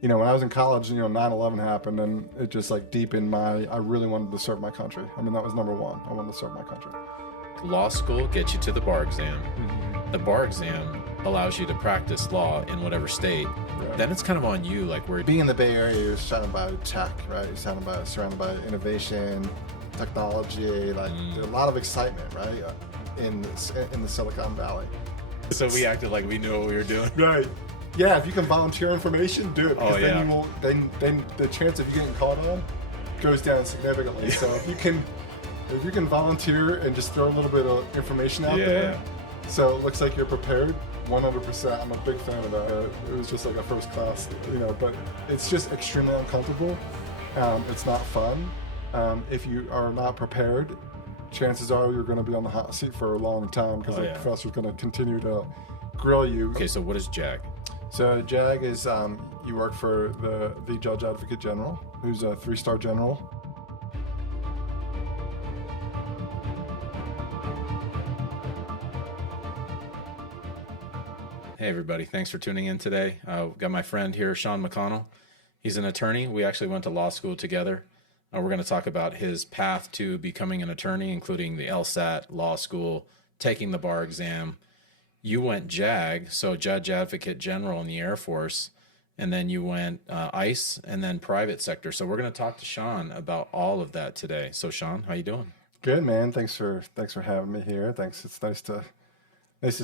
when I was in college, 9/11 happened, and it just like deepened I really wanted to serve my country. I mean, that was number one. I wanted to serve my country. Law school gets you to the bar exam. Mm-hmm. The bar exam allows you to practice law in whatever state. Right. Then it's kind of on you, like where being in the Bay Area, you're surrounded by tech, right? You're surrounded by innovation, technology, like a lot of excitement, right? In the Silicon Valley. So we acted like we knew what we were doing. Right. Yeah, if you can volunteer information, do it. Because Oh, then yeah. you won't. Then the chance of you getting caught on goes down significantly. So if you can volunteer and just throw a little bit of information out there, so it looks like you're prepared. 100%. I'm a big fan of that. It was just like a first class, but it's just extremely uncomfortable. It's not fun. If you are not prepared, chances are you're going to be on the hot seat for a long time because the professor's going to continue to grill you. Okay, so what is JAG? So JAG is you work for the Judge Advocate General, who's a 3-star general. Hey everybody, thanks for tuning in today. Got my friend here, Sean McConnell. He's an attorney. We actually went to law school together. We're going to talk about his path to becoming an attorney, including the LSAT, law school, taking the bar exam. You went JAG, so Judge Advocate General in the Air Force, and then you went ICE and then private sector. So we're going to talk to Sean about all of that today. So Sean, how you doing? Good, man. Thanks for having me here. Thanks. It's nice to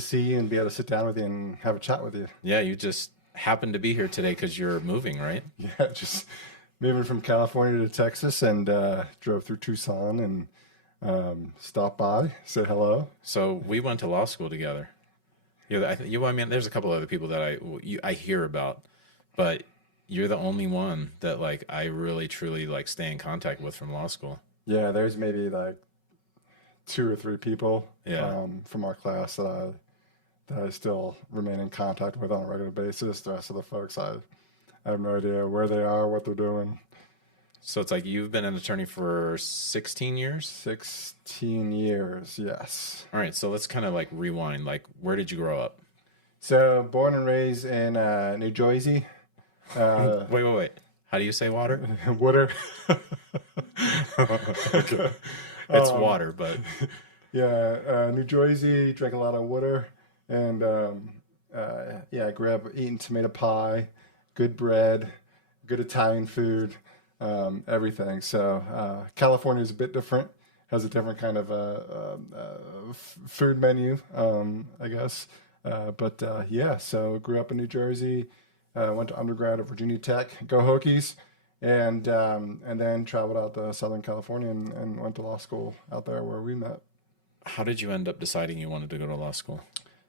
see you and be able to sit down with you and have a chat with you. Yeah, you just happened to be here today because you're moving, right? Yeah, just moving from California to Texas and drove through Tucson and stopped by, said hello. So we went to law school together. I mean, there's a couple other people that I hear about, but you're the only one that like I really truly like stay in contact with from law school. Yeah, there's maybe like 2 or 3 people from our class that I still remain in contact with on a regular basis. The rest of the folks, I have no idea where they are, what they're doing. So it's like you've been an attorney for 16 years? 16 years, yes. All right, so let's kind of like rewind. Like, where did you grow up? So born and raised in New Jersey. Wait. How do you say water? Water. Okay. It's water, but yeah, New Jersey, drank a lot of water, and I grew up eating tomato pie, good bread, good Italian food, everything. So California is a bit different, has a different kind of food menu, I guess. So grew up in New Jersey, went to undergrad at Virginia Tech, go Hokies. And then traveled out to Southern California and went to law school out there where we met. How did you end up deciding you wanted to go to law school?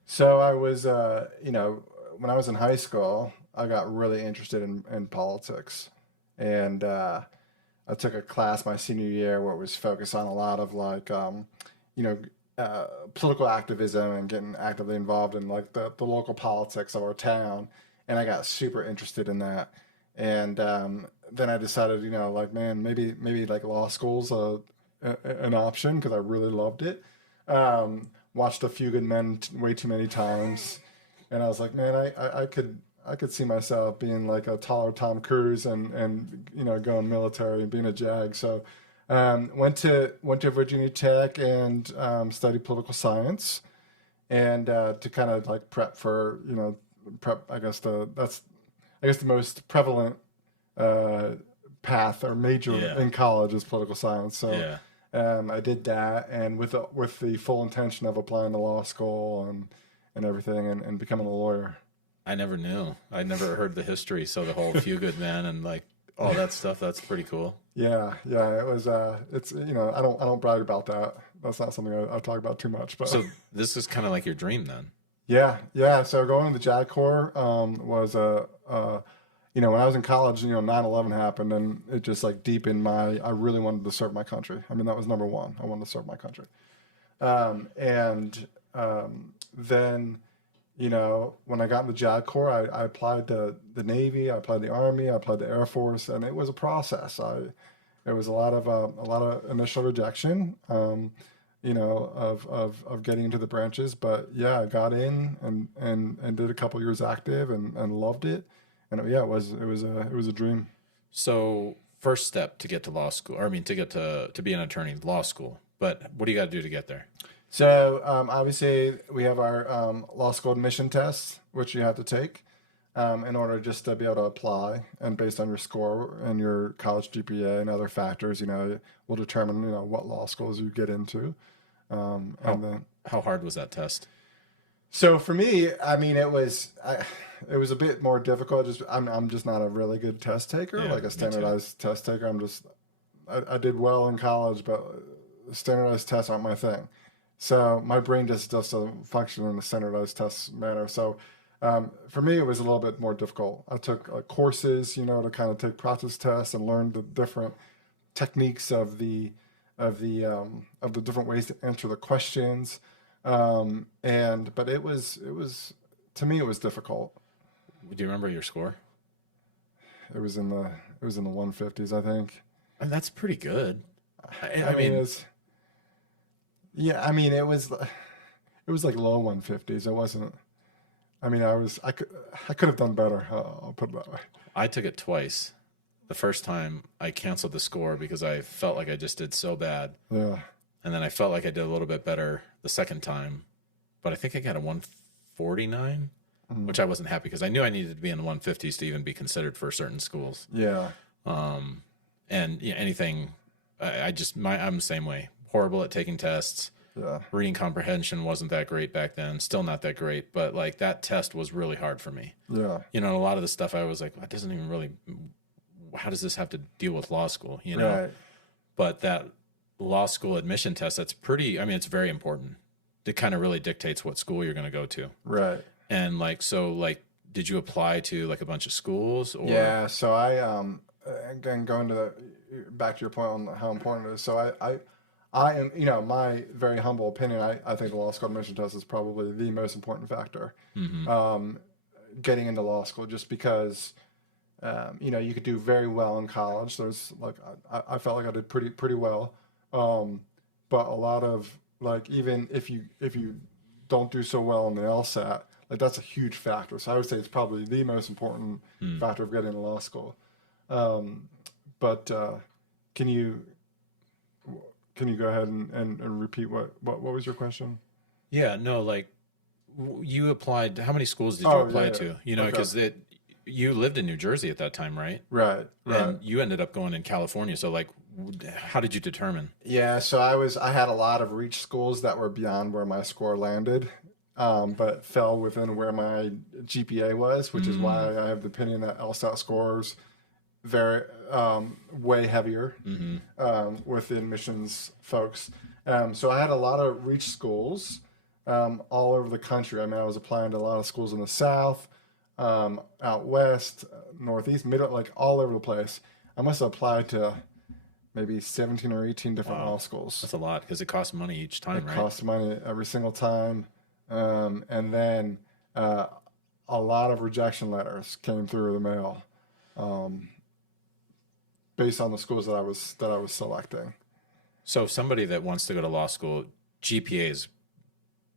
So I was, when I was in high school, I got really interested in politics. And I took a class my senior year where it was focused on a lot of like, political activism and getting actively involved in like the local politics of our town. And I got super interested in that. And then I decided, maybe like law school's an option because I really loved it. Watched A Few Good Men way too many times, and I was like, man, I could see myself being like a taller Tom Cruise and going military and being a JAG. So went to Virginia Tech and studied political science, and to kind of like prep for I guess the most prevalent path or major in college is political science. So I did that, and with the full intention of applying to law school and everything and becoming a lawyer. I never knew. I never heard the history. So the whole Few Good Men and like all that stuff, that's pretty cool. Yeah. It was. It's I don't brag about that. That's not something I talk about too much. But so this is kind of like your dream then. Yeah. So going to the JAG Corps was when I was in college, 9/11 happened, and it just like deepened I really wanted to serve my country. I mean, that was number one. I wanted to serve my country. Then, when I got in the JAG Corps, I applied to the Navy, I applied to the Army, I applied to the Air Force, and it was a process. It was a lot of initial rejection, of getting into the branches. But yeah, I got in and did a couple years active and loved it. yeah, it was a dream. So first step to get to law school, or I mean, to get to be an attorney, law school. But what do you got to do to get there? So obviously we have our law school admission tests, which you have to take in order just to be able to apply. And based on your score and your college GPA and other factors, will determine what law schools you get into. How hard was that test? So for me, I mean, it was a bit more difficult. I'm just not a really good test taker, Yeah, like a me too. standardized test taker. I did well in college, but standardized tests aren't my thing. So my brain just doesn't function in a standardized test manner. So for me, it was a little bit more difficult. I took courses, to kind of take practice tests and learn the different techniques of the different ways to answer the questions. But it was to me it was difficult. Do you remember your score? It was in the 150s, I think. I mean, that's pretty good. I mean, it was like low 150s. It wasn't. I mean, I could have done better. I'll put it that way. I took it twice. The first time I canceled the score because I felt like I just did so bad. Yeah. And then I felt like I did a little bit better the second time, but I think I got a 149, which I wasn't happy because I knew I needed to be in the 150s to even be considered for certain schools. Yeah. And anything, I'm the same way. Horrible at taking tests. Yeah. Reading comprehension wasn't that great back then. Still not that great, but like that test was really hard for me. Yeah. A lot of the stuff I was like, that doesn't even really. How does this have to deal with law school? Right. But that law school admission test, that's pretty. I mean, it's very important. It kind of really dictates what school you're going to go to. Right. And did you apply to like a bunch of schools? Or? Yeah. So I again going to back to your point on how important it is. So I am, my very humble opinion, I think the law school admission test is probably the most important factor. Getting into law school, just because you could do very well in college. There's I felt like I did pretty well, but a lot of even if you don't do so well in the LSAT, that's a huge factor. So I would say it's probably the most important factor of getting into law school. But can you go ahead and repeat what was your question? Yeah, no, you applied. How many schools did you apply to? Because you lived in New Jersey at that time, right? Right. And you ended up going in California. So how did you determine? Yeah, so I had a lot of reach schools that were beyond where my score landed, but fell within where my GPA was, which is why I have the opinion that LSAT scores very way heavier with the admissions folks. So I had a lot of reach schools all over the country. I mean, I was applying to a lot of schools in the South, out west, northeast, middle, all over the place. I must have applied to maybe 17 or 18 different law schools. That's a lot because it costs money each time, right? It costs money every single time. And then a lot of rejection letters came through the mail based on the schools that I was selecting. So somebody that wants to go to law school, GPA is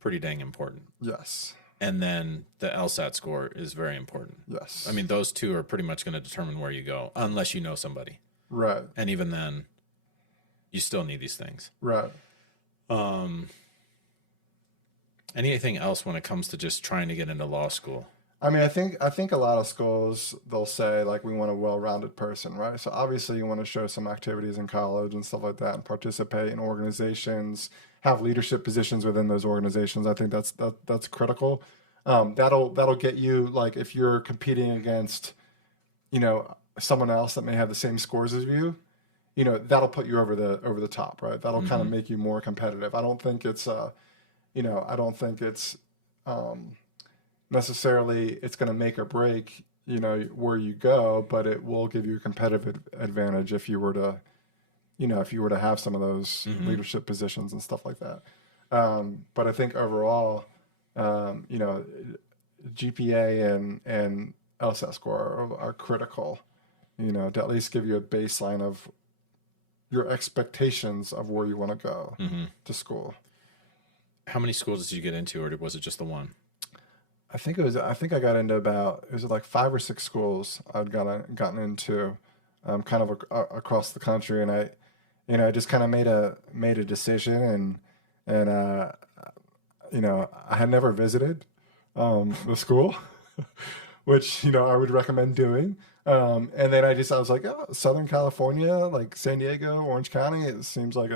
pretty dang important. Yes. And then the LSAT score is very important. Yes. I mean, those two are pretty much going to determine where you go, unless you know somebody. Right. And even then, you still need these things. Right. Anything else when it comes to just trying to get into law school? I mean, I think a lot of schools, they'll say we want a well-rounded person, right? So obviously you want to show some activities in college and stuff like that, and participate in organizations, have leadership positions within those organizations. I think that's critical. That'll get you, if you're competing against, someone else that may have the same scores as you, that'll put you over the top, right? That'll kind of make you more competitive. I don't think it's necessarily it's going to make or break, where you go, but it will give you a competitive advantage if you were to have some of those leadership positions and stuff like that. But I think overall, GPA and LSAT score are critical, to at least give you a baseline of your expectations of where you want to go to school. How many schools did you get into, or was it just the one? I think I got into about, it was like 5 or 6 schools I'd gotten into, kind of across the country, and I just kind of made a decision, and I had never visited the school, which I would recommend doing. And then I was like, oh, Southern California, like San Diego, Orange County. It seems like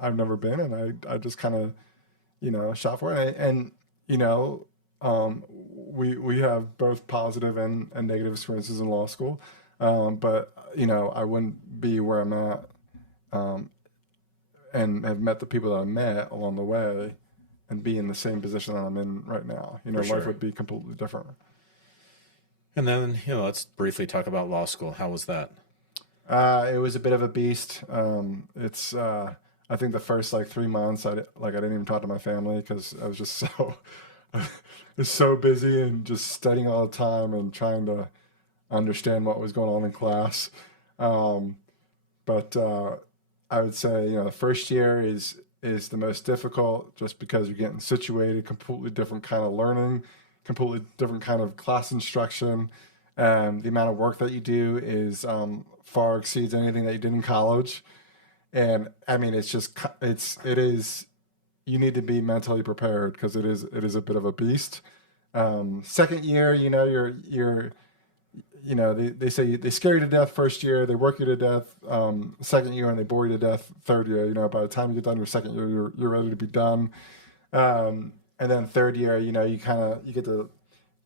I've never been, and I just kind of shot for it. And you know, we have both positive and negative experiences in law school, but I wouldn't be where I'm at, um, and have met the people that I met along the way, and be in the same position that I'm in right now. For Life sure. would be completely different. And then, let's briefly talk about law school. How was that? It was a bit of a beast. It's I think the first like 3 months, I didn't even talk to my family because I was just was so busy and just studying all the time and trying to understand what was going on in class. Um, but I would say the first year is the most difficult, just because you're getting situated, completely different kind of learning, completely different kind of class instruction. The amount of work that you do is far exceeds anything that you did in college. And I mean, it is, you need to be mentally prepared because it is a bit of a beast. Second year, they say they scare you to death first year, they work you to death second year, and they bore you to death third year. By the time you get done your second year, you're ready to be done. And then third year, you get to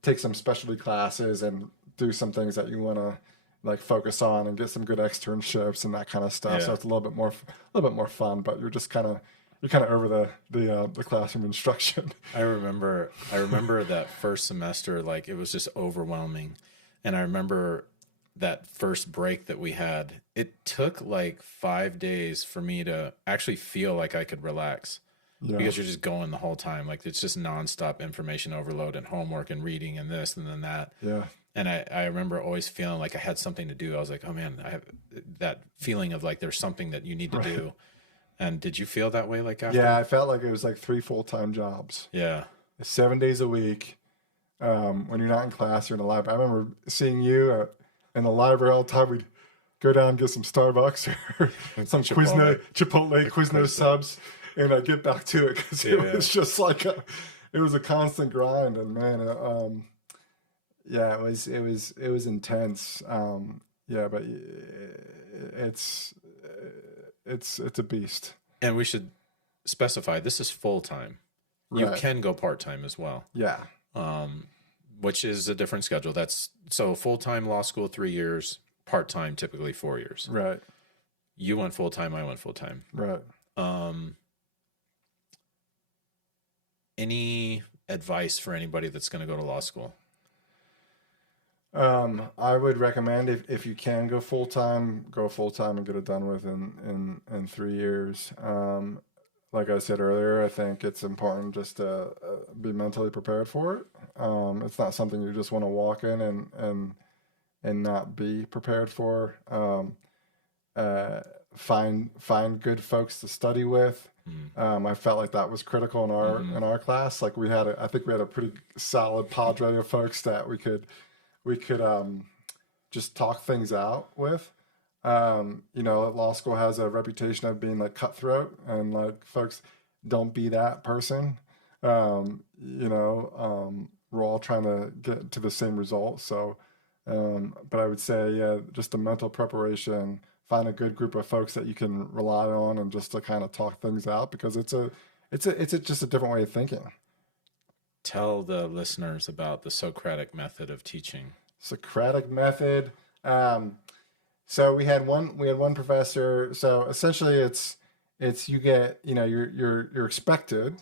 take some specialty classes and do some things that you want to like focus on and get some good externships and that kind of stuff. So Yeah. it's a little bit more fun, but you're kind of over the classroom instruction. I remember that first semester, like it was just overwhelming. And I remember that first break that we had. It took like 5 days for me to actually feel like I could relax, Yeah, because you're just going the whole time. Like it's just nonstop information overload and homework and reading and this and then that. yeah, And I remember always feeling like I had something to do. I was like, oh man, I have that feeling of like there's something that you need to right. do. And did you feel that way like Yeah, after? I felt like it was like 3 full-time jobs, Yeah. 7 days a week. When you're not in class, you're in the library. I remember seeing you in the library all the time. We'd go down and get some Starbucks or some Chipotle. Chipotle Quiznos Quiznos. subs, and I'd get back to it because it Yeah. was just like it was a constant grind. And man, yeah, it was intense. Yeah, but it's it's a beast. And we should specify this is full time. You Right. can go part time as well, Yeah. which is a different schedule. That's so full time law school 3 years, part time typically 4 years. Right. You went full time, I went full time. Right. Um, any advice for anybody that's going to go to law school? I would recommend if you can go full time and get it done with in 3 years. Like I said earlier, I think it's important just to be mentally prepared for it. It's not something you just want to walk in and not be prepared for. Find good folks to study with. I felt like that was critical in our class. Like I think we had a pretty solid cadre of folks that we could just talk things out with. Law school has a reputation of being like cutthroat, and like folks, don't be that person. We're all trying to get to the same result. So, but I would say, yeah, just the mental preparation, find a good group of folks that you can rely on, and just to kind of talk things out, because it's just a different way of thinking. Tell the listeners about the Socratic method of teaching. Socratic method. So we had one professor. So essentially, it's you get you're expected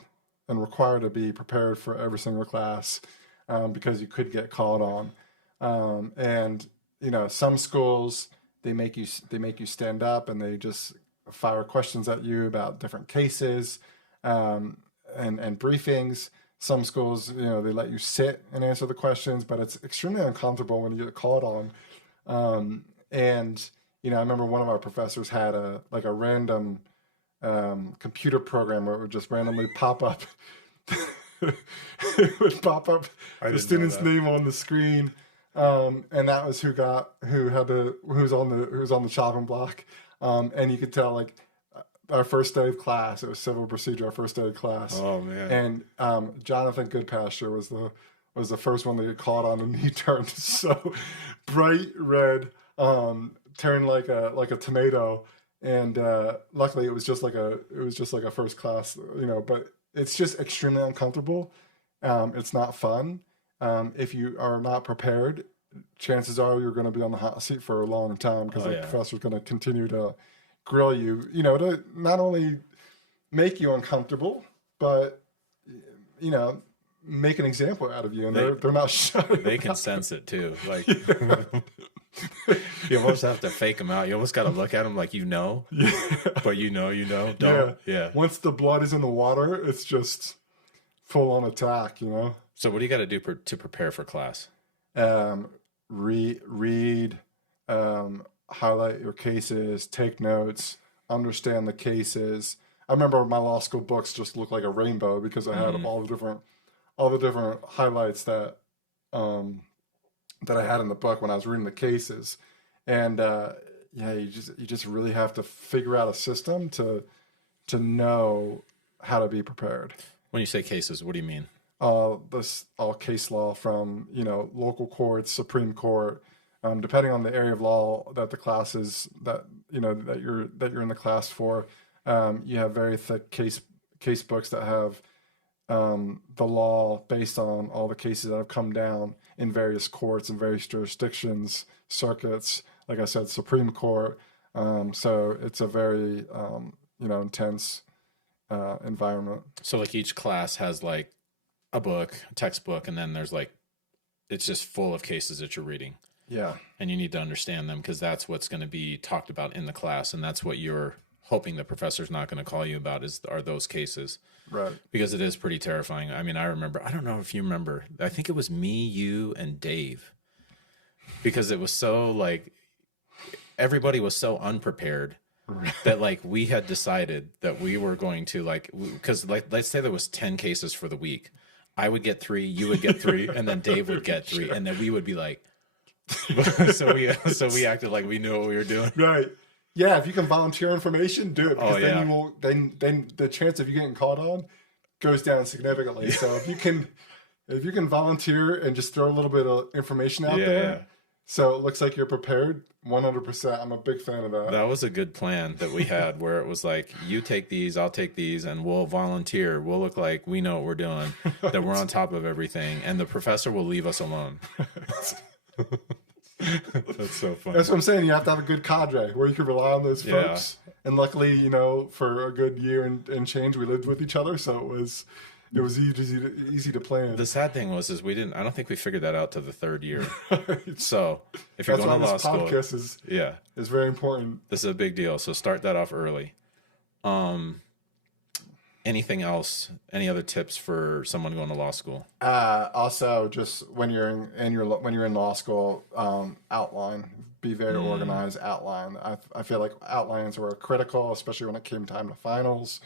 and required to be prepared for every single class, because you could get called on. And some schools, they make you stand up, and they just fire questions at you about different cases, and briefings. Some schools, they let you sit and answer the questions, but it's extremely uncomfortable when you get called on. And I remember one of our professors had a random computer program where it would just randomly pop up it would pop up I the didn't know student's that. name on the screen, and that was who was on the chopping block, and you could tell like our first day of class. It was civil procedure. Our first day of class, Oh man. and Jonathan Goodpasture was the first one that get caught on, and he turned so bright red, turned like a tomato, and luckily it was just like a first class, but it's just extremely uncomfortable. It's not fun. If you are not prepared, chances are you're going to be on the hot seat for a long time because Oh the yeah. professor's going to continue to grill you, to not only make you uncomfortable, but make an example out of you, and they're not shy. They can sense it too. Like you almost have to fake them out. You almost got to look at them like Yeah. but don't. Yeah. Once the blood is in the water, it's just full on attack. So what do you got to do to prepare for class? Read, highlight your cases, take notes, understand the cases. I remember my law school books just looked like a rainbow because I had all the different highlights that I had in the book when I was reading the cases. And you just really have to figure out a system to know how to be prepared. When you say cases, what do you mean? All case law from local courts, Supreme Court, depending on the area of law that the class is that you're in the class for. You have very thick case books that have the law based on all the cases that have come down in various courts and various jurisdictions, circuits. Like I said, Supreme Court. So it's a very intense environment. So like each class has like a book, a textbook, and then there's like it's just full of cases that you're reading. Yeah. And you need to understand them because that's what's going to be talked about in the class, and that's what you're hoping the professor's not going to call you about are those cases. Right. Because it is pretty terrifying. I mean, I don't know if you remember, I think it was me, you, and Dave. Because it was so like, everybody was so unprepared that like we had decided that we were going to because let's say there was 10 cases for the week. I would get 3, you would get 3, and then Dave would get 3. And then we would be like, so we acted like we knew what we were doing. Right. Yeah, if you can volunteer information, do it. Because then yeah. you will then the chance of you getting caught on goes down significantly. Yeah. So if you can volunteer and just throw a little bit of information out there, so it looks like you're prepared, 100%. I'm a big fan of that. That was a good plan that we had where it was like, you take these, I'll take these, and we'll volunteer. We'll look like we know what we're doing, that we're on top of everything, and the professor will leave us alone. That's so funny. That's what I'm saying. You have to have a good cadre where you can rely on those folks. And luckily, for a good year and change, we lived with each other, so it was easy to plan. The sad thing was I don't think we figured that out till the 3rd year. So if you're going to law school, this podcast is very important. This is a big deal. So start that off early. Anything else? Any other tips for someone going to law school? Also, just when you're in law school, outline. Be very organized. Outline. I feel like outlines were critical, especially when it came time to finals.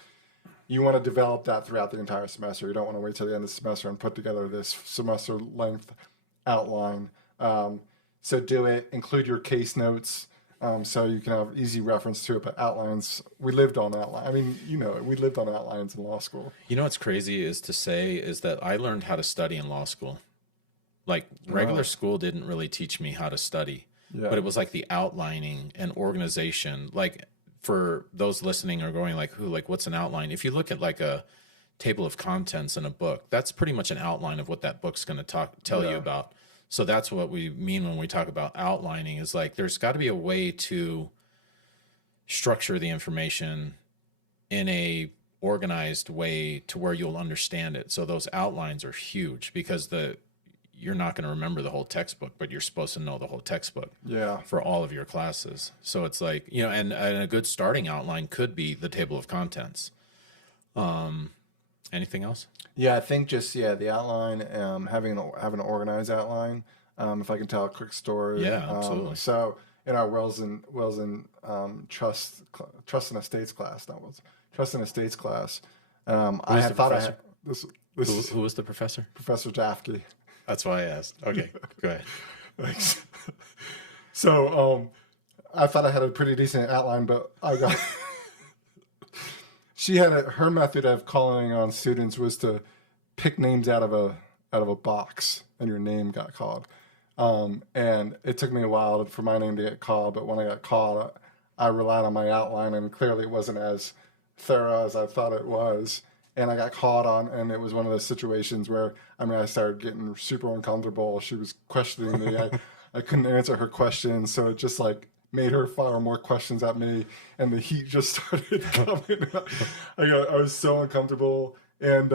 You want to develop that throughout the entire semester. You don't want to wait till the end of the semester and put together this semester length outline. So do it. Include your case notes. So you can have easy reference to it, but outlines, we lived on outlines. I mean, we lived on outlines in law school. You know what's crazy is that I learned how to study in law school. Like regular school didn't really teach me how to study, but it was like the outlining and organization. Like for those listening or going like, what's an outline? If you look at like a table of contents in a book, that's pretty much an outline of what that book's going to tell you about. So that's what we mean when we talk about outlining is like, there's got to be a way to structure the information in a organized way to where you'll understand it. So those outlines are huge because you're not going to remember the whole textbook, but you're supposed to know the whole textbook for all of your classes. So it's like, and a good starting outline could be the table of contents. Anything else? Yeah, I think just the outline, having an organized outline. If I can tell a quick story. Yeah, absolutely. So in our Wills and Trust and Estates class, I had thought I had this. This Who, is who was the professor? Professor Jafke. That's why I asked. Okay, go ahead. Thanks. So I thought I had a pretty decent outline, but I got she had her method of calling on students was to pick names out of a box, and your name got called. And it took me a while for my name to get called, but when I got called, I relied on my outline, and clearly it wasn't as thorough as I thought it was. And I got called on, and it was one of those situations where, I mean, I started getting super uncomfortable. She was questioning me. I couldn't answer her questions, so it just like made her fire more questions at me, and the heat just started coming. I was so uncomfortable, and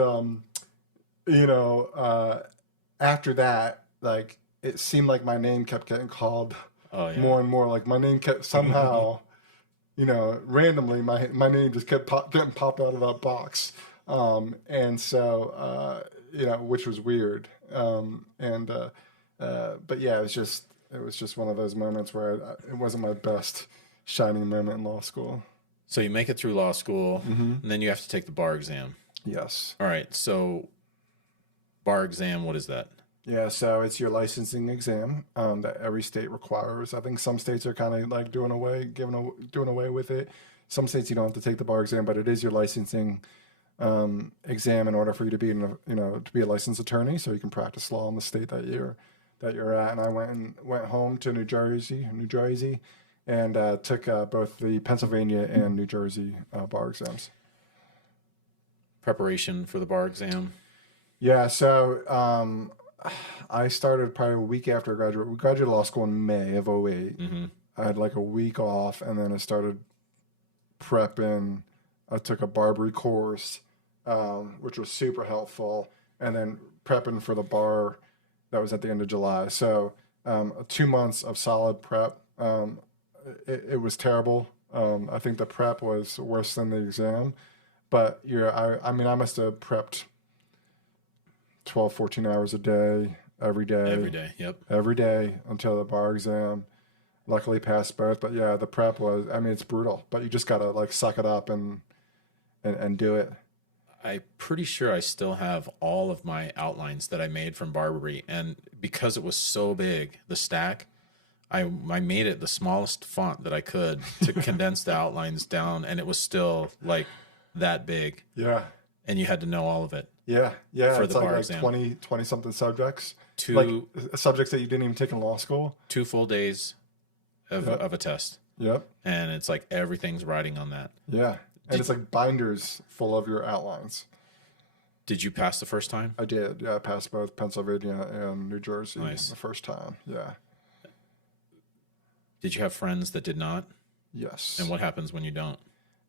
after that, like it seemed like my name kept getting called more and more. Like my name kept somehow, randomly, my name just kept getting popped out of that box. And so, which was weird. But yeah, it was just one of those moments where it wasn't my best shining moment in law school. So you make it through law school, and then you have to take the bar exam. Yes. All right. So bar exam, what is that? Yeah, so it's your licensing exam that every state requires. I think some states are kind of like doing away with it. Some states you don't have to take the bar exam, but it is your licensing exam in order for you to be to be a licensed attorney, so you can practice law in the state that you're at. And I went home to New Jersey, and took both the Pennsylvania and New Jersey bar exams. Preparation for the bar exam. Yeah, so I started probably a week after I graduated. We graduated law school in May of 2008. Mm-hmm. I had like a week off, and then I started prepping. I took a Barbary course, which was super helpful, and then prepping for the bar. That was at the end of July. So 2 months of solid prep. It was terrible. I think the prep was worse than the exam. But I must have prepped 12, 14 hours a day, every day. Every day, yep. Every day until the bar exam. Luckily passed both. But yeah, the prep was, it's brutal. But you just got to like suck it up and do it. I'm pretty sure I still have all of my outlines that I made from Barbary. And because it was so big, the stack, I made it the smallest font that I could to condense the outlines down. And it was still like that big. Yeah. And you had to know all of it. Yeah. For It's the bar like exam. 20 something subjects. Two like subjects that you didn't even take in law school. 2 full days of a test. Yep. And it's like everything's riding on that. Yeah. And it's like binders full of your outlines. Did you pass the first time? I did. Yeah, I passed both Pennsylvania and New Jersey Nice. the first time. Yeah. Did you have friends that did not? Yes. And what happens when you don't?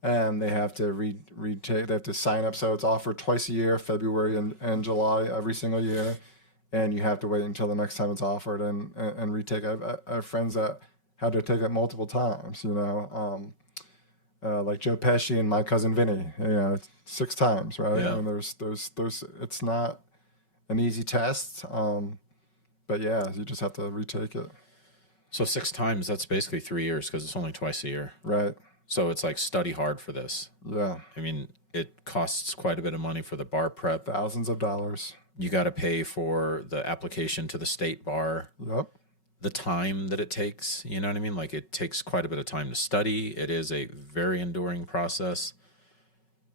And they have to retake. They have to sign up. So it's offered twice a year, February and July, every single year. And you have to wait until the next time it's offered and retake. I have friends that had to take it multiple times. Like Joe Pesci and my cousin Vinny. 6 times, right? Yeah. I mean, there's. It's not an easy test. But yeah, you just have to retake it. So 6 times, that's basically 3 years because it's only twice a year. Right. So it's like study hard for this. Yeah. I mean, it costs quite a bit of money for the bar prep. Thousands of dollars. You got to pay for the application to the state bar. Yep. The time that it takes, you know what I mean? Like it takes quite a bit of time to study. It is a very enduring process.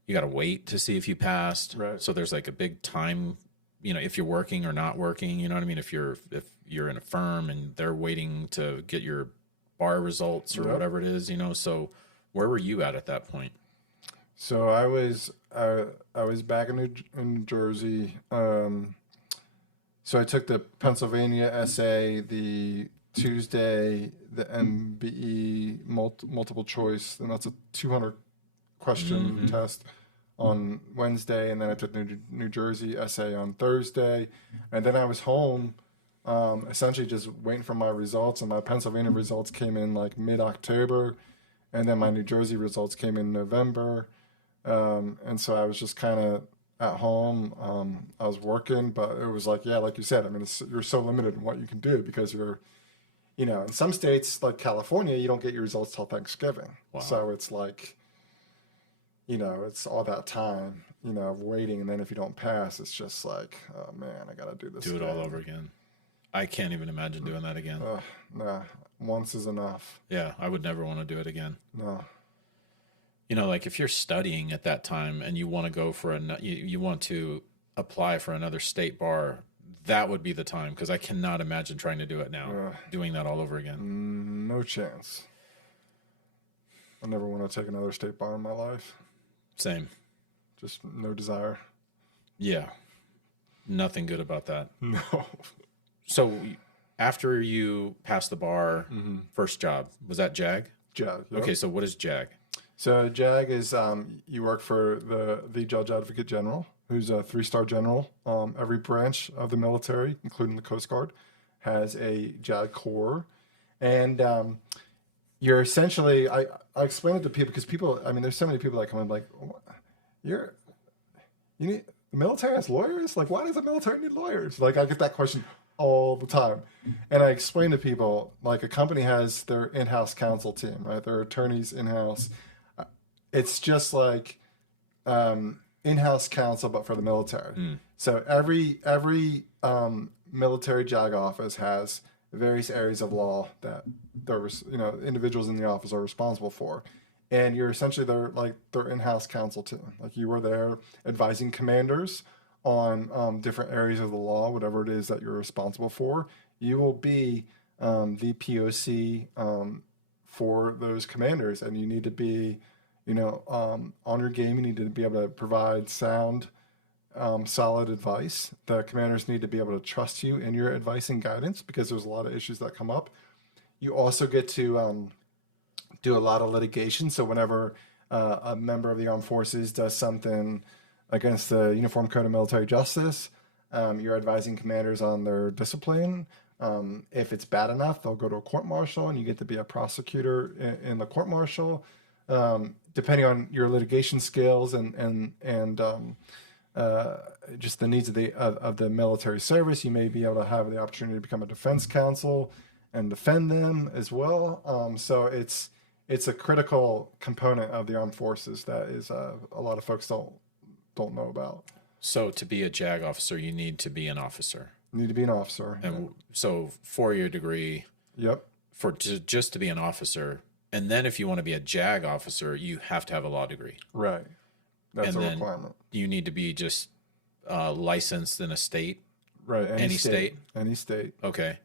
You got to wait to see if you passed. Right. So there's like a big time, if you're working or not working, you know what I mean? If you're in a firm and they're waiting to get your bar results or Yep. whatever it is, so where were you at that point? So I was back in New Jersey. So I took the Pennsylvania essay, the Tuesday, the MBE multiple choice, and that's a 200 question test on Wednesday, and then I took the New Jersey essay on Thursday, and then I was home, essentially just waiting for my results, and my Pennsylvania results came in like mid-October, and then my New Jersey results came in November, and so I was just kind of at home. I was working, but it was like, yeah, like you said, you're so limited in what you can do because you're, in some states like California, you don't get your results till Thanksgiving. Wow. So it's like, you know, it's all that time, you know, of waiting. And then if you don't pass, it's just like, oh man, I got to do this Do it again. all over again. I can't even imagine doing that again. Nah, once is enough. Yeah, I would never want to do it again. No. You know, like if you're studying at that time and you want to go for you want to apply for another state bar, that would be the time, because I cannot imagine trying to do it now, doing that all over again. No chance. I never want to take another state bar in my life. Same. Just no desire. Yeah. Nothing good about that. No. So after you passed the bar, first job, was that JAG? JAG. Yep. Okay, so what is JAG? So JAG is you work for the Judge Advocate General, who's a 3-star general. Every branch of the military, including the Coast Guard, has a JAG Corps, and you're essentially. I explain it to people because people. I mean, there's so many people that come in like, you need the military has lawyers. Like, why does the military need lawyers? Like, I get that question all the time, and I explain to people like a company has their in-house counsel team, right? Their attorneys in-house. It's just like in-house counsel, but for the military. So every military JAG office has various areas of law that individuals in the office are responsible for, and you're essentially their in-house counsel team. Like you were there advising commanders on different areas of the law, whatever it is that you're responsible for. You will be the POC for those commanders, and you need to be on your game. You need to be able to provide sound, solid advice. The commanders need to be able to trust you in your advice and guidance, because there's a lot of issues that come up. You also get to do a lot of litigation. So whenever a member of the armed forces does something against the Uniform Code of Military Justice, you're advising commanders on their discipline. If it's bad enough, they'll go to a court-martial, and you get to be a prosecutor in the court-martial. Depending on your litigation skills and just the needs of the military service, you may be able to have the opportunity to become a defense counsel and defend them as well. So it's a critical component of the armed forces that is a lot of folks don't know about. So to be a JAG officer, you need to be an officer. You need to be an officer. And so 4-year degree. Yep. For just to be an officer. And then if you want to be a JAG officer, you have to have a law degree. Right. That's and a then requirement. You need to be just licensed in a state. Right. Any state? Any state. Okay.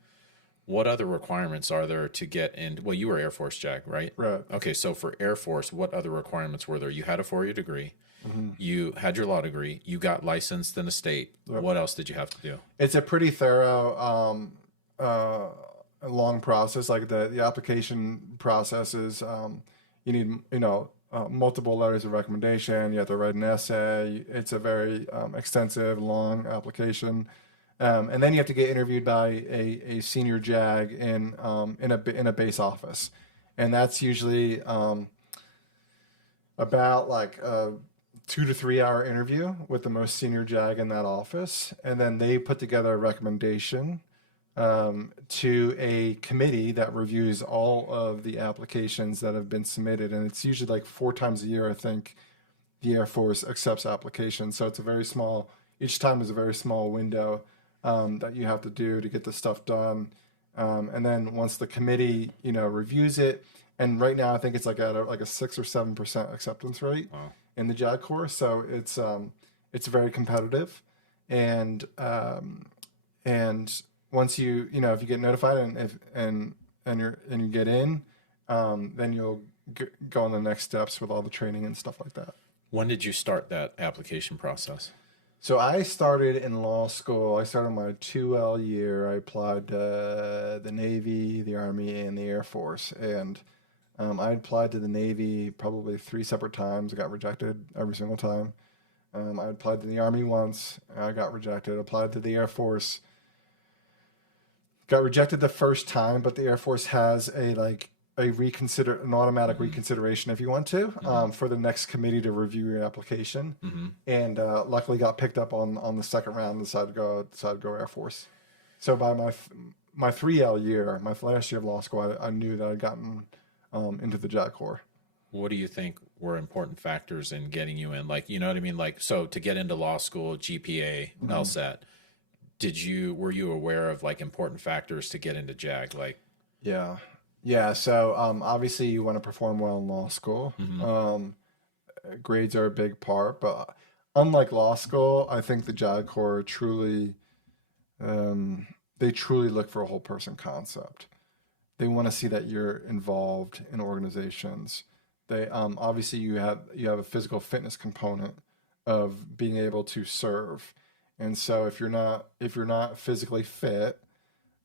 What other requirements are there to get in? Well, you were Air Force JAG, right? Right. Okay. So for Air Force, what other requirements were there? You had a 4-year degree. You had your law degree. You got licensed in a state. Yep. What else did you have to do? It's a pretty thorough a long process. Like the application process is you need multiple letters of recommendation. You have to write an essay. It's a very extensive, long application, and then you have to get interviewed by a senior JAG in a base office, and that's usually about like a 2 to 3 hour interview with the most senior JAG in that office, and then they put together a recommendation to a committee that reviews all of the applications that have been submitted. And it's usually like 4 times a year, I think, the Air Force accepts applications. So it's each time is a very small window that you have to do to get the stuff done. And then once the committee, reviews it, and right now I think it's like at a 6 or 7% acceptance rate in the JAG Corps. So it's very competitive, and once you if you get notified and you get in, then you'll go on the next steps with all the training and stuff like that. When did you start that application process? So I started in law school. I started my 2L year. I applied to the Navy, the Army, and the Air Force. And I applied to the Navy probably 3 separate times. I got rejected every single time. I applied to the Army once. I got rejected. Applied to the Air Force. Got rejected the first time, but the Air Force has an automatic reconsideration if you want to, for the next committee to review your application. And luckily got picked up on the second round and decided to go Air Force. So by my 3L year, my last year of law school, I knew that I'd gotten into the JAG Corps. What do you think were important factors in getting you in? Like, you know what I mean? Like, so to get into law school, GPA, LSAT, were you aware of like important factors to get into JAG? Like, Yeah. Yeah. So obviously you want to perform well in law school. Grades are a big part, but unlike law school, I think the JAG Corps truly, they truly look for a whole person concept. They want to see that you're involved in organizations. They obviously you have a physical fitness component of being able to serve, and so if you're not physically fit,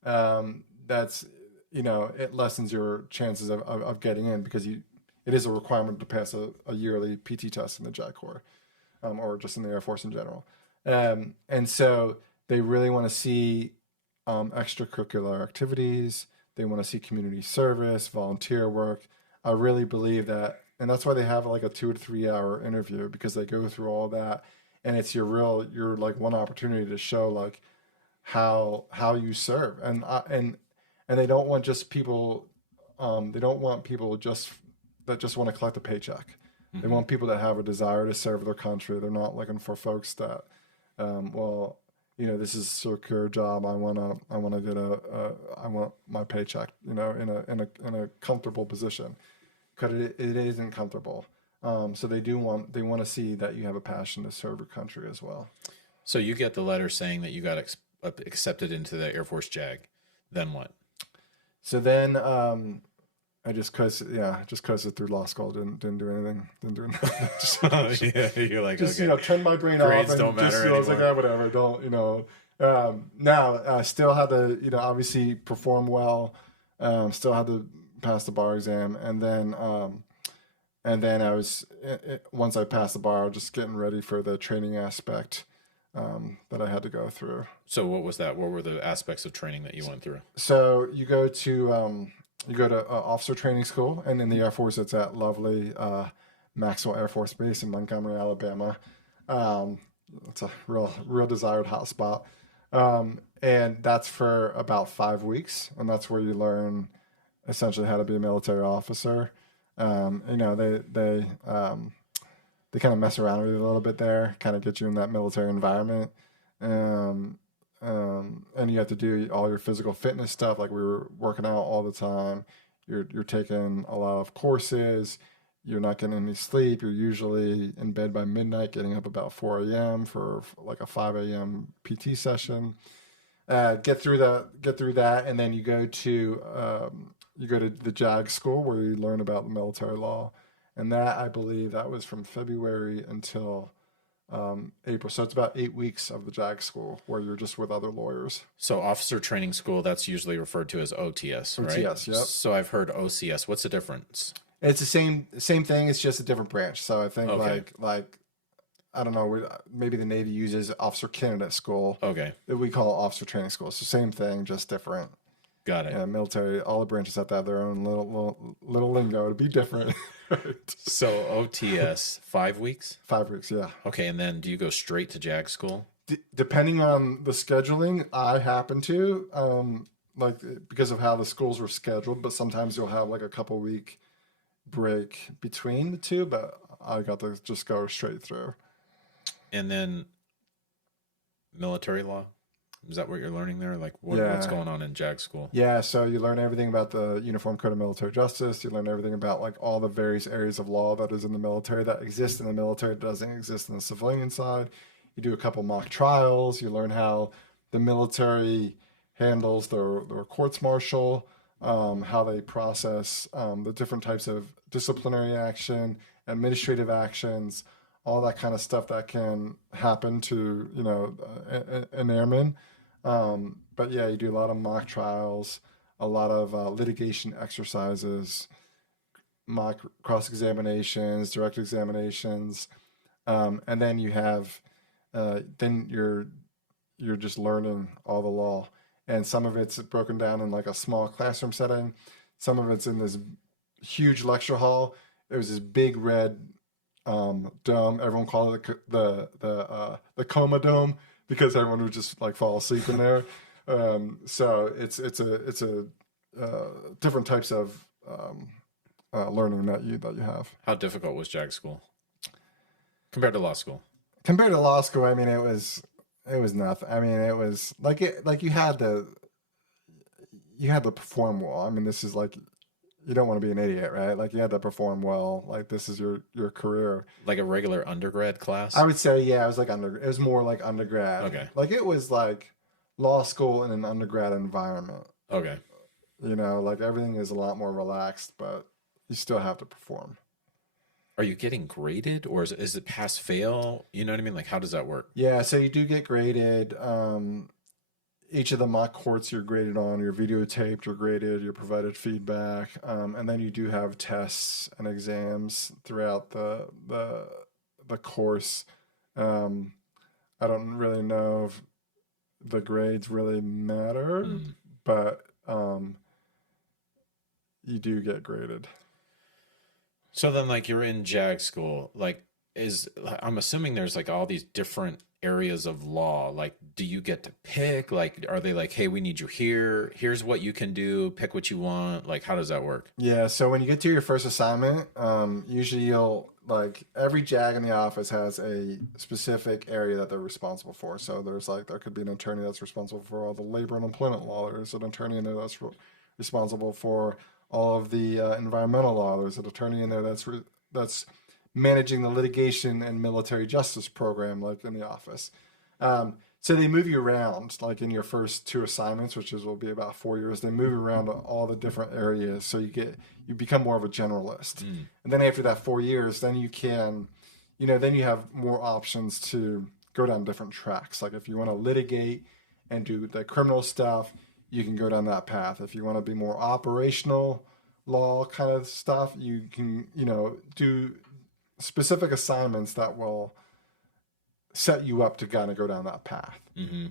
that's it lessens your chances of getting in because it is a requirement to pass a yearly PT test in the JAG Corps, or just in the Air Force in general, and so they really want to see extracurricular activities. They want to see community service, volunteer work. I really believe that, and that's why they have like a 2 to 3 hour interview because they go through all that, and it's your like one opportunity to show like how you serve, and they don't want just people, they don't want people that just want to collect a paycheck. They want people that have a desire to serve their country. They're not looking for folks that, well, this is a secure job. I want I want my paycheck, in a comfortable position, because it isn't comfortable. So they want to see that you have a passion to serve your country as well. So you get the letter saying that you got accepted into the Air Force JAG. Then what? So then, I just coasted through law school. Didn't do anything. Yeah, you're like, just okay. Turn my brain Grades off and don't matter I was like, anymore. whatever. Don't. Now I still had to obviously perform well. Still had to pass the bar exam, and then I was once I passed the bar, just getting ready for the training aspect that I had to go through. So what was that? What were the aspects of training that you went through? So you go to officer training school, and in the Air Force, it's at lovely Maxwell Air Force Base in Montgomery, Alabama. It's a real desired hotspot, and that's for about 5 weeks, and that's where you learn essentially how to be a military officer. They kind of mess around with you a little bit there, kind of get you in that military environment. And you have to do all your physical fitness stuff, like we were working out all the time. You're taking a lot of courses. You're not getting any sleep. You're usually in bed by midnight, getting up about 4 a.m. for like a 5 a.m. PT session. Get through that, and then you go to the JAG school where you learn about the military law, and that I believe that was from February until April. So it's about 8 weeks of the JAG school where you're just with other lawyers. So officer training school, that's usually referred to as OTS, right? OTS, yep. So I've heard OCS. What's the difference? It's the same thing. It's just a different branch. So I think Okay. like I don't know. Maybe the Navy uses officer candidate school. Okay. That we call officer training school. It's the same thing, just different. Got it. Yeah, military. All the branches have to have their own little lingo to be different. Right. So OTS, 5 weeks? 5 weeks, yeah. Okay, and then do you go straight to JAG school? Depending on the scheduling, I happen to because of how the schools were scheduled. But sometimes you'll have like a couple week break between the two. But I got to just go straight through. And then military law? Is that what you're learning there? Like Yeah. what's going on in JAG school? Yeah, so you learn everything about the Uniform Code of Military Justice. You learn everything about like all the various areas of law that is in the military, that exists in the military, that doesn't exist in the civilian side. You do a couple mock trials. You learn how the military handles their courts martial, how they process the different types of disciplinary action, administrative actions, all that kind of stuff that can happen to an airman. But yeah, you do a lot of mock trials, a lot of litigation exercises, mock cross examinations, direct examinations, and then you have then you're just learning all the law, and some of it's broken down in like a small classroom setting, some of it's in this huge lecture hall. There was this big red dome. Everyone called it the coma dome because everyone would just like fall asleep in there. So it's a different types of learning that you have. How difficult was JAG school compared to law school? Compared to law school, I mean, it was nothing. I mean, it was like you had to perform well. I mean, this is like, you don't want to be an idiot, right? Like, you had to perform well. Like, this is your career. Like a regular undergrad class? I would say, yeah, it was like it was more like undergrad. Okay. Like, it was like law school in an undergrad environment. Okay. You know, like, everything is a lot more relaxed, but you still have to perform. Are you getting graded, or is it pass fail? You know what I mean? Like, how does that work? Yeah, so you do get graded. Each of the mock courts you're graded on, you're videotaped, you're graded, you're provided feedback, and then you do have tests and exams throughout the course. I don't really know if the grades really matter, but you do get graded. So then, like, you're in JAG school, like, I'm assuming there's like all these different areas of law. Like, do you get to pick? Like, are they like, hey, we need you here. Here's what you can do. Pick what you want. Like, how does that work? Yeah, so when you get to your first assignment, usually you'll, like, every JAG in the office has a specific area that they're responsible for. So there's like, there could be an attorney that's responsible for all the labor and employment law. There's an attorney in there that's responsible for all of the environmental law. There's an attorney in there that's managing the litigation and military justice program, like, in the office. So they move you around, like, in your first 2 assignments, which will be about 4 years. They move you around to all the different areas, so you become more of a generalist. And then after that 4 years, then you can, then you have more options to go down different tracks. Like, if you want to litigate and do the criminal stuff, you can go down that path. If you want to be more operational law kind of stuff, you can, do specific assignments that will set you up to kind of go down that path. Mm-hmm.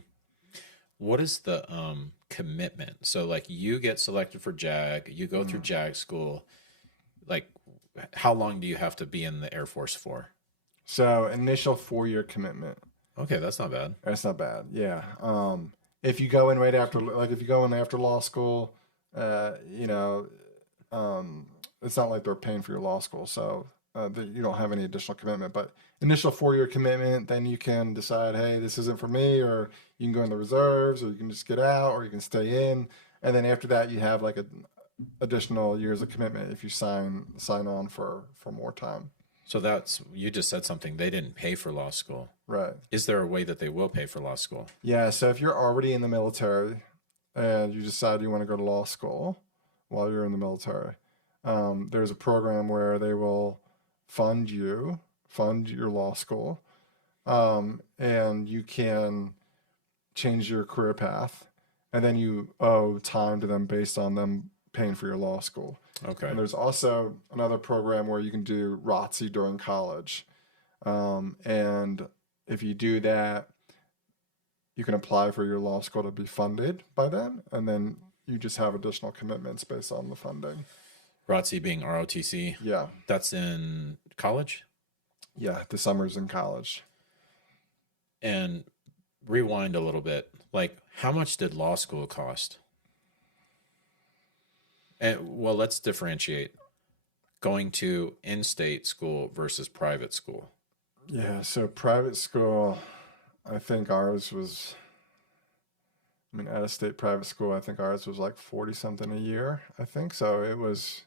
What is the commitment? So, like, you get selected for JAG, you go through JAG school. Like, how long do you have to be in the Air Force for? So, initial 4-year commitment. Okay, that's not bad. That's not bad. Yeah. If you go in right after, like, if you go in after law school, it's not like they're paying for your law school, so you don't have any additional commitment. But initial 4-year commitment, then you can decide, hey, this isn't for me, or you can go in the reserves, or you can just get out, or you can stay in. And then after that, you have like additional years of commitment if you sign on for more time. So you just said something. They didn't pay for law school. Right. Is there a way that they will pay for law school? Yeah. So if you're already in the military and you decide you want to go to law school while you're in the military, there's a program where they will fund your law school, and you can change your career path, and then you owe time to them based on them paying for your law school. Okay. And there's also another program where you can do ROTC during college. And if you do that, you can apply for your law school to be funded by them, and then you just have additional commitments based on the funding. ROTC being ROTC? Yeah. That's in college? Yeah, the summer's in college. And rewind a little bit. Like, how much did law school cost? And, well, let's differentiate. Going to in-state school versus private school. Yeah, so private school, I think ours was, out-of-state private school, I think ours was like 40-something a year, I think. So it was,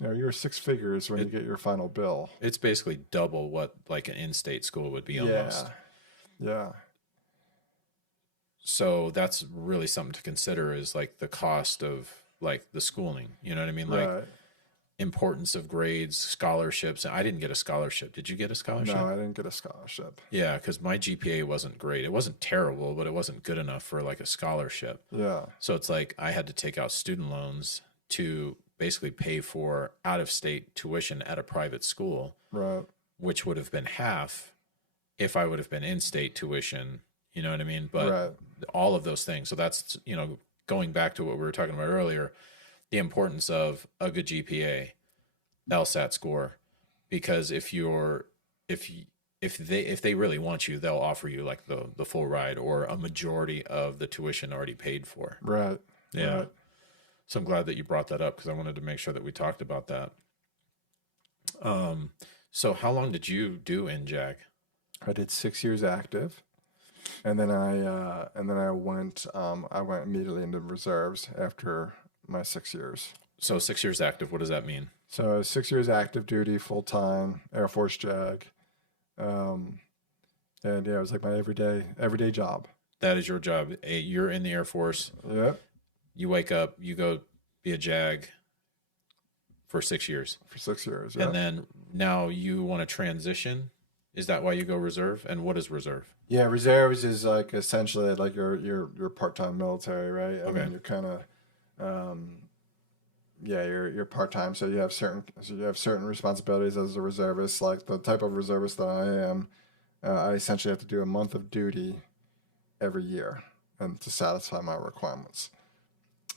you were 6 figures when you get your final bill. It's basically double what like an in-state school would be almost. Yeah. So that's really something to consider, is like the cost of like the schooling. You know what I mean? Like, Right. Importance of grades, scholarships. I didn't get a scholarship. Did you get a scholarship? No, I didn't get a scholarship. Yeah, because my GPA wasn't great. It wasn't terrible, but it wasn't good enough for like a scholarship. Yeah. So it's like I had to take out student loans to basically pay for out-of-state tuition at a private school, Right. which would have been half if I would have been in-state tuition. You know what I mean? But Right. all of those things. So that's, going back to what we were talking about earlier, the importance of a good GPA, LSAT score, because if they really want you, they'll offer you like the full ride or a majority of the tuition already paid for. Right. Yeah. Right. So I'm glad that you brought that up, because I wanted to make sure that we talked about that. So how long did you do in JAG? I did 6 years active, and then I went immediately into reserves after my 6 years. So 6 years active, what does that mean? So 6 years active duty, full time, Air Force JAG, um, and yeah, it was like my everyday job. That is your job. You're in the Air Force. Yep, You wake up, you go be a JAG for 6 years. for 6 years. And Yeah, then now you want to transition. Is that why you go reserve? And what is reserve? yeah. Reserves is like essentially like your part time military, right? I Okay. mean, you're kind of yeah, you're part time, so you have certain responsibilities as a reservist. Like the type of reservist that I am, I essentially have to do a month of duty every year, and to satisfy my requirements.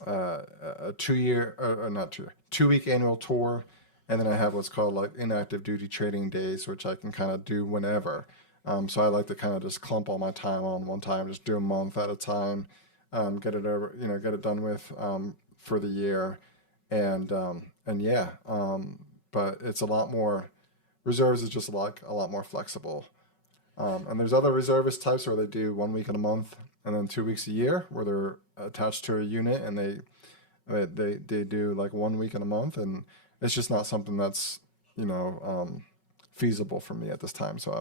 A 2 year, or not 2 year, 2 week annual tour, and then I have what's called like inactive duty training days, which I can kind of do whenever. So I like to kind of just clump all my time on one time, just do a month at a time, get it over, get it done with for the year, and yeah, but it's a lot more. Reserves is just a lot more flexible. And there's other reservist types where they do 1 week in a month and then 2 weeks a year, where they're attached to a unit and they do like 1 week in a month, and it's just not something that's feasible for me at this time. So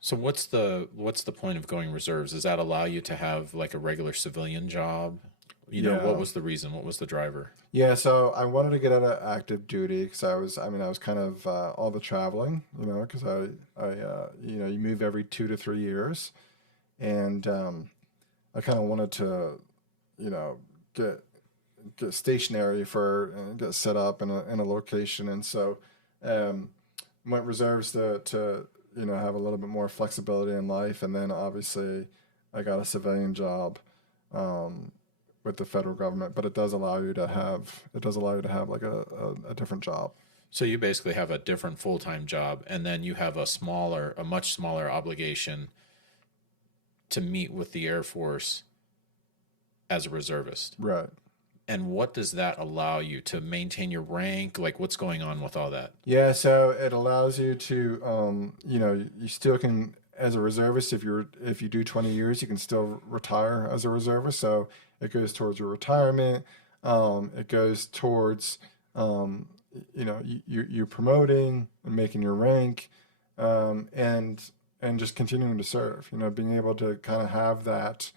So what's the point of going reserves? Does that allow you to have like a regular civilian job? What yeah. was the reason? What was the driver? Yeah, so I wanted to get out of active duty because I was kind of all the traveling, because you move every 2 to 3 years, and I kind of wanted to, get stationary for and get set up in a location, and so um, went reserves to have a little bit more flexibility in life, and then obviously I got a civilian job. Um, with the federal government, but it does allow you to have like a different job. So you basically have a different full-time job, and then you have a much smaller obligation to meet with the Air Force as a reservist. Right. And what does that allow you to maintain your rank? Like, what's going on with all that? Yeah, so it allows you to you still can, as a reservist, if you do 20 years, you can still retire as a reservist. So it goes towards your retirement. It goes towards you promoting and making your rank, and just continuing to serve. Being able to kind of have that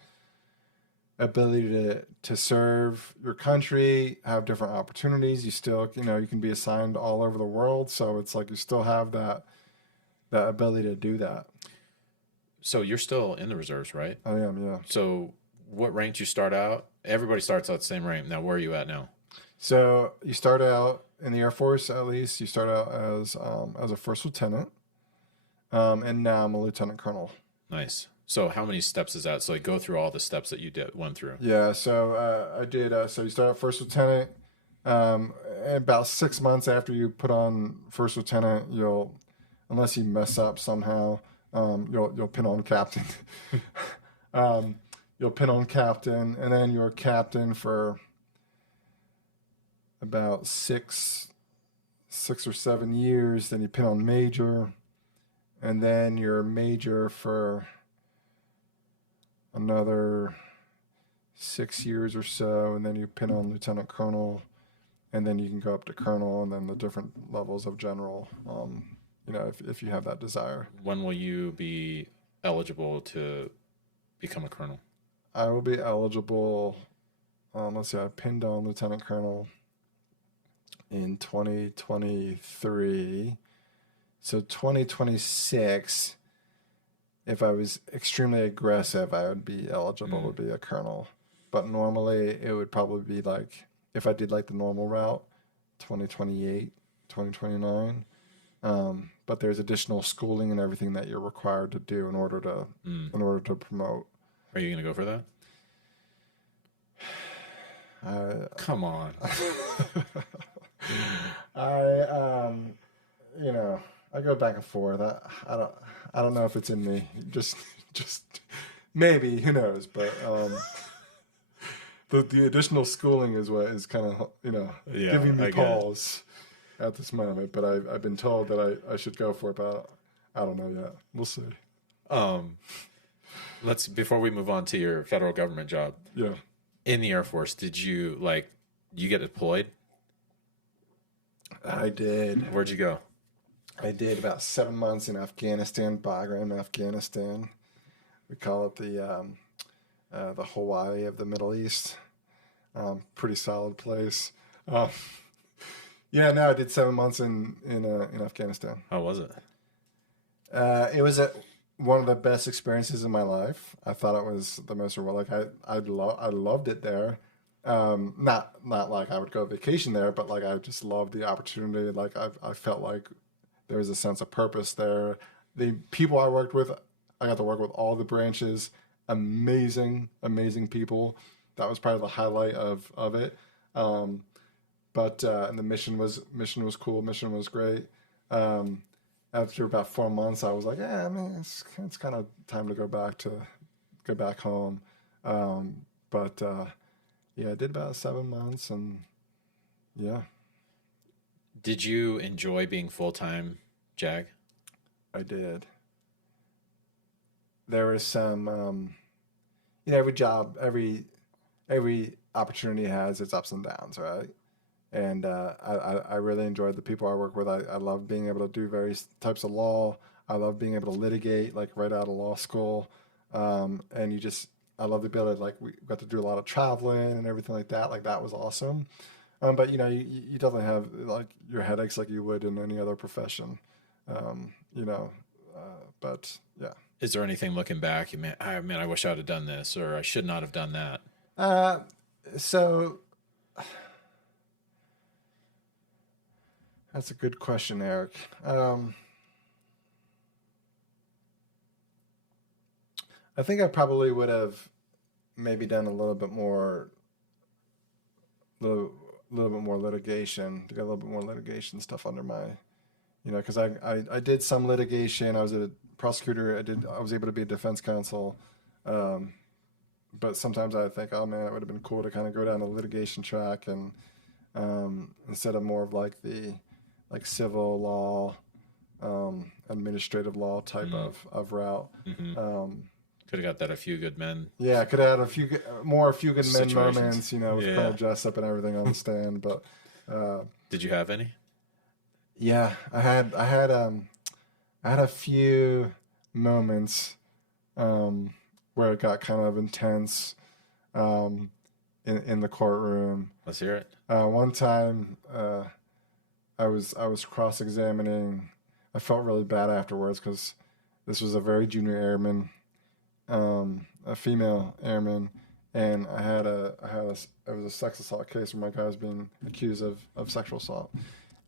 ability to serve your country, have different opportunities. You still, you can be assigned all over the world, so it's like you still have that ability to do that. So you're still in the reserves, right? I am, yeah. So what rank did you start out? Everybody starts out the same rank. Now, where are you at now? So you start out in the Air Force, at least you start out as a first lieutenant, and now I'm a lieutenant colonel. Nice. So how many steps is that? So like go through all the steps that you went through. Yeah, so I did. So you start out first lieutenant. About 6 months after you put on first lieutenant, unless you mess up somehow, you'll pin on captain. You'll pin on captain, and then you're captain for about six or 7 years. Then you pin on major, and then you're major for another 6 years or so, and then you pin on lieutenant colonel, and then you can go up to colonel, and then the different levels of general. If you have that desire. When will you be eligible to become a colonel? I will be eligible. Let's see, I pinned on lieutenant colonel in 2023. So 2026, if I was extremely aggressive, I would be eligible to be a colonel. But normally it would probably be like, if I did like the normal route, 2028, 2029. But there's additional schooling and everything that you're required to do in order to promote. Are you going to go for that? Come on. I go back and forth. I don't know if it's in me. Just maybe, who knows? But the additional schooling is what is kind of giving me pause. at this moment, but I've been told that I should go for it, but I don't know yet. We'll see. Before we move on to your federal government job, Yeah. in the Air Force, did you get deployed? I did. Where'd you go? I did about 7 months in Afghanistan, Bagram, Afghanistan. We call it the Hawaii of the Middle East. Pretty solid place. Yeah, no, I did 7 months in Afghanistan. How was it? It was one of the best experiences in my life. I thought it was the most like I loved it there. Not like I would go vacation there, but like I just loved the opportunity. Like I felt like there was a sense of purpose there. The people I worked with, I got to work with all the branches. Amazing people. That was probably the highlight of it. But and the mission was cool. Mission was great. After about 4 months, I was like, yeah, I mean, it's kind of time to go back home. But yeah, I did about 7 months, and yeah. Did you enjoy being full-time JAG? I did. There was some, every job, every opportunity has its ups and downs, right? And I really enjoyed the people I work with. I love being able to do various types of law. I love being able to litigate, like right out of law school. And I love the ability, like we got to do a lot of traveling and everything like that. Like that was awesome. But you definitely have like your headaches like you would in any other profession. But yeah. Is there anything looking back, I wish I'd have done this, or I should not have done that? So that's a good question, Eric. I think I probably would have maybe done a little bit more litigation, to get a little bit more litigation stuff under my, because I did some litigation. I was a prosecutor. I was able to be a defense counsel. But sometimes I think, oh man, it would have been cool to kind of go down the litigation track and instead of more of like the civil law, administrative law type of route. Mm-hmm. Could have got that A Few Good Men. Yeah, could have had a few good men moments, with Yeah. Colonel Jessup and everything on the stand. But did you have any? yeah, I had a few moments where it got kind of intense in the courtroom. Let's hear it. One time, I was cross-examining. I felt really bad afterwards because this was a very junior airman, a female airman, and it was a sex assault case where my guy was being accused of sexual assault,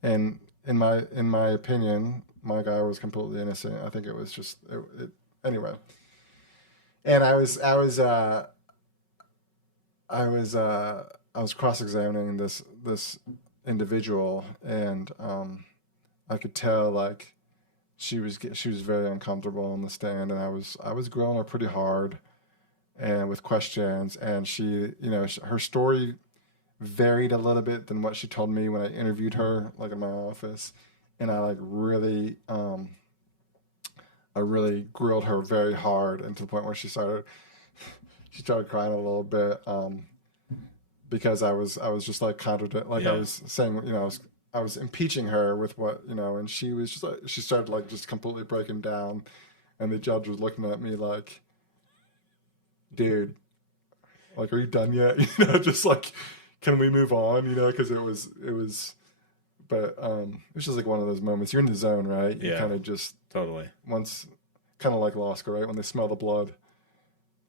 and in my opinion, my guy was completely innocent. I think it was just anyway. And I was cross-examining this individual, and I could tell like she was very uncomfortable on the stand, and I was grilling her pretty hard, and with questions, and she, her story varied a little bit than what she told me when I interviewed her, like in my office, and I like really grilled her very hard, and to the point where she started crying a little bit, because I was just like Yeah. I was saying, I was impeaching her with what, and she was just like, she started like just completely breaking down, and the judge was looking at me like, dude, like, are you done yet? Just like, can we move on? Because it was, but it was just like one of those moments. You're in the zone, right? You Yeah. kind of just Totally. once, kind of like law school, right? When they smell the blood,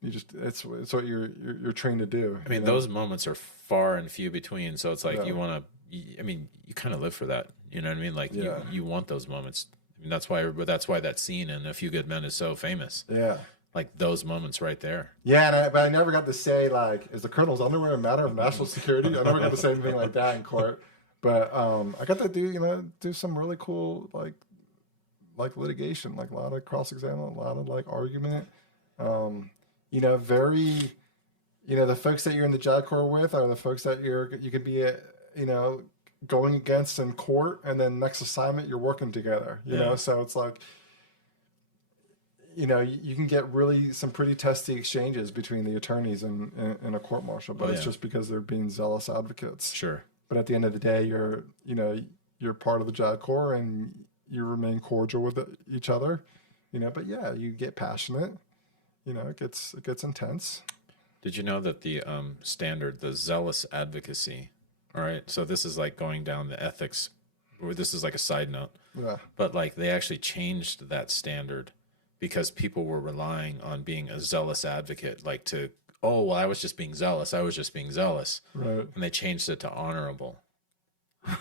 you just it's what you're trained to do. I mean, those moments are far and few between. So it's like Yeah. you want to. You kind of live for that. You know what I mean? Like Yeah. you want those moments. I mean, that's why that scene in A Few Good Men is so famous. Yeah. Like those moments right there. Yeah, but I never got to say like, is the colonel's underwear a matter of national security? I never got to say anything like that in court. But I got to do some really cool like litigation, like a lot of cross-examination, a lot of like argument. Very, the folks that you're in the JAG Corps with are the folks that you could be, going against in court, and then next assignment you're working together, you know? So it's like, you know, you can get really some pretty testy exchanges between the attorneys in a court martial, but it's just because they're being zealous advocates. Sure. But at the end of the day, you're part of the JAG Corps and you remain cordial with each other, you know. But yeah, you get passionate, you know. It gets intense. Did you know that the standard, the zealous advocacy? All right, so this is like going down the ethics, or this is like a side note. Yeah. But like they actually changed that standard because people were relying on being a zealous advocate, like to, oh, well, I was just being zealous. I was just being zealous. Right. And they changed it to honorable.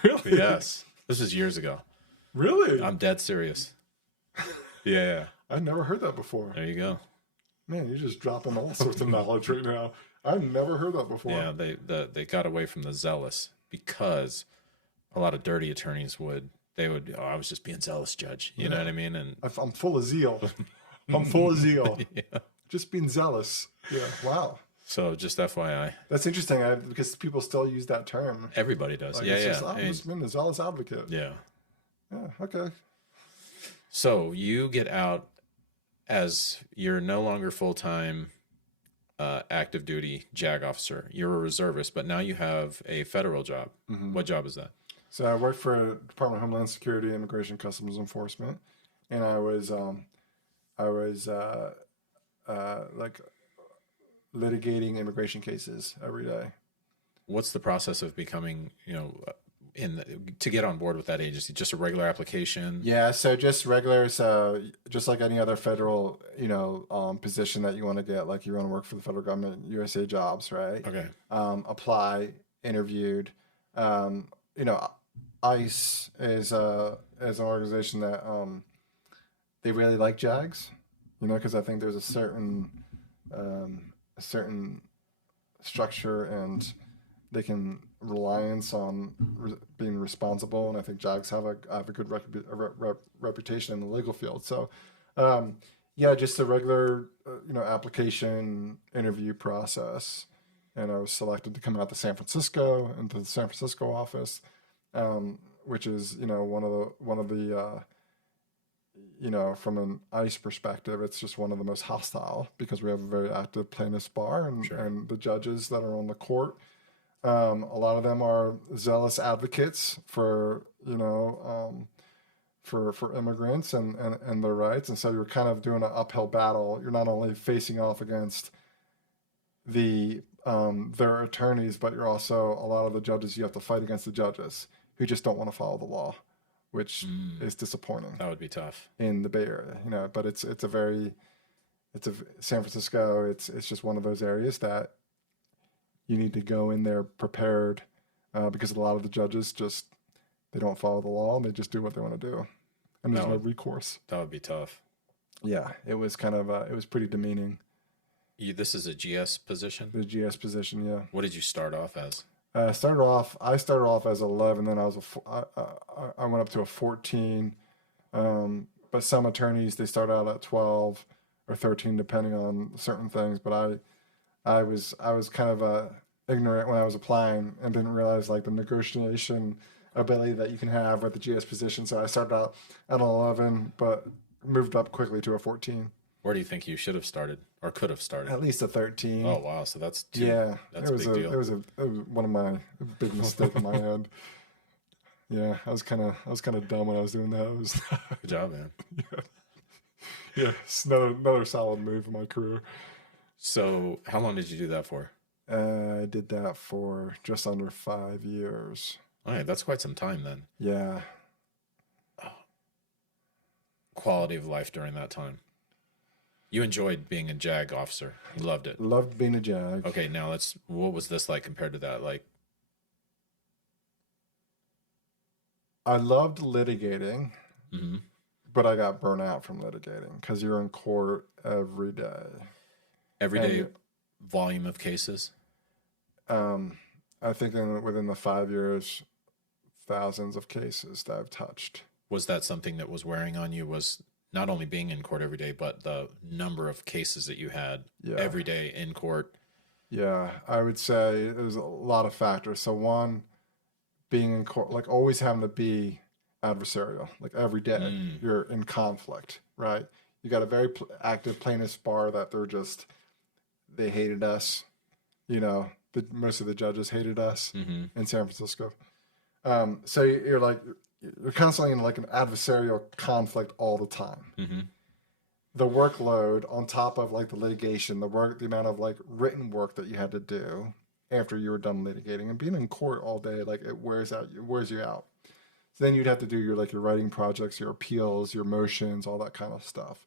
Really? Yes. This was years ago. Really? I'm dead serious. Yeah. I've never heard that before. There you go. Man, you're just dropping all sorts of knowledge right now. I've never heard that before. Yeah, they got away from the zealous because a lot of dirty attorneys would, oh, I was just being zealous, judge. You know what I mean? And I'm full of zeal. I'm full of zeal. yeah. Just being zealous. Yeah. Wow. So just FYI. That's interesting because people still use that term. Everybody does. Like, Yeah, it's yeah. just, I'm just being a zealous advocate. Yeah. Yeah. Okay. So you get out as you're no longer full-time active duty JAG officer. You're a reservist, but now you have a federal job. Mm-hmm. What job is that? So I worked for Department of Homeland Security, Immigration Customs Enforcement, and I was like litigating immigration cases every day. What's the process of becoming, to get on board with that agency? Just a regular application? Yeah, so just regular, so just like any other federal, position that you want to get, like you want to work for the federal government, USA jobs, right? Okay. Apply, interviewed. ICE is an organization that they really like JAGs, because I think there's a certain structure and they can reliance on being responsible, and I think JAGs have a good reputation in the legal field. So, just a regular application interview process, and I was selected to come out to San Francisco into the San Francisco office, which is one of the from an ICE perspective, it's just one of the most hostile because we have a very active plaintiffs bar and the judges that are on the court. A lot of them are zealous advocates for for immigrants and their rights, and so you're kind of doing an uphill battle. You're not only facing off against their attorneys, but you're also, a lot of the judges, you have to fight against the judges who just don't want to follow the law, which is disappointing. That would be tough in the Bay Area, but it's San Francisco. It's just one of those areas that you need to go in there prepared, because a lot of the judges they don't follow the law and they just do what they want to do, and there's no recourse. That would be tough. Yeah, it was kind of it was pretty demeaning. This is a GS position? The GS position, yeah. What did you start off as? I started off as 11, then I went up to a 14. But some attorneys, they start out at 12 or 13, depending on certain things. But I was kind of ignorant when I was applying and didn't realize like the negotiation ability that you can have with the GS position. So I started out at 11, but moved up quickly to a 14. Where do you think you should have started or could have started? At least a 13. Oh, wow. So that's that's a big deal. It was one of my big mistakes on my end. Yeah, I was kind of dumb when I was doing that. Good job, man. Yeah, it's another solid move in my career. So how long did you do that for? I did that for just under 5 years. All right, that's quite some time then. Yeah. Quality of life during that time. You enjoyed being a JAG officer. You loved it. Loved being a JAG. Okay, now what was this like compared to that? Like, I loved litigating, but I got burnt out from litigating because you're in court every day. Every day volume of cases? I think within the 5 years, thousands of cases that I've touched. Was that something that was wearing on you? Was not only being in court every day, but the number of cases that you had every day in court? Yeah, I would say there's a lot of factors. So one, being in court, like always having to be adversarial, like every day you're in conflict, right? You got a very active plaintiffs bar that they hated us, you know, most of the judges hated us in San Francisco. So you're constantly in like an adversarial conflict all the time. The workload on top of like the litigation, the amount of like written work that you had to do after you were done litigating, and being in court all day, like it wears you out. So then you'd have to do your writing projects, your appeals, your motions, all that kind of stuff.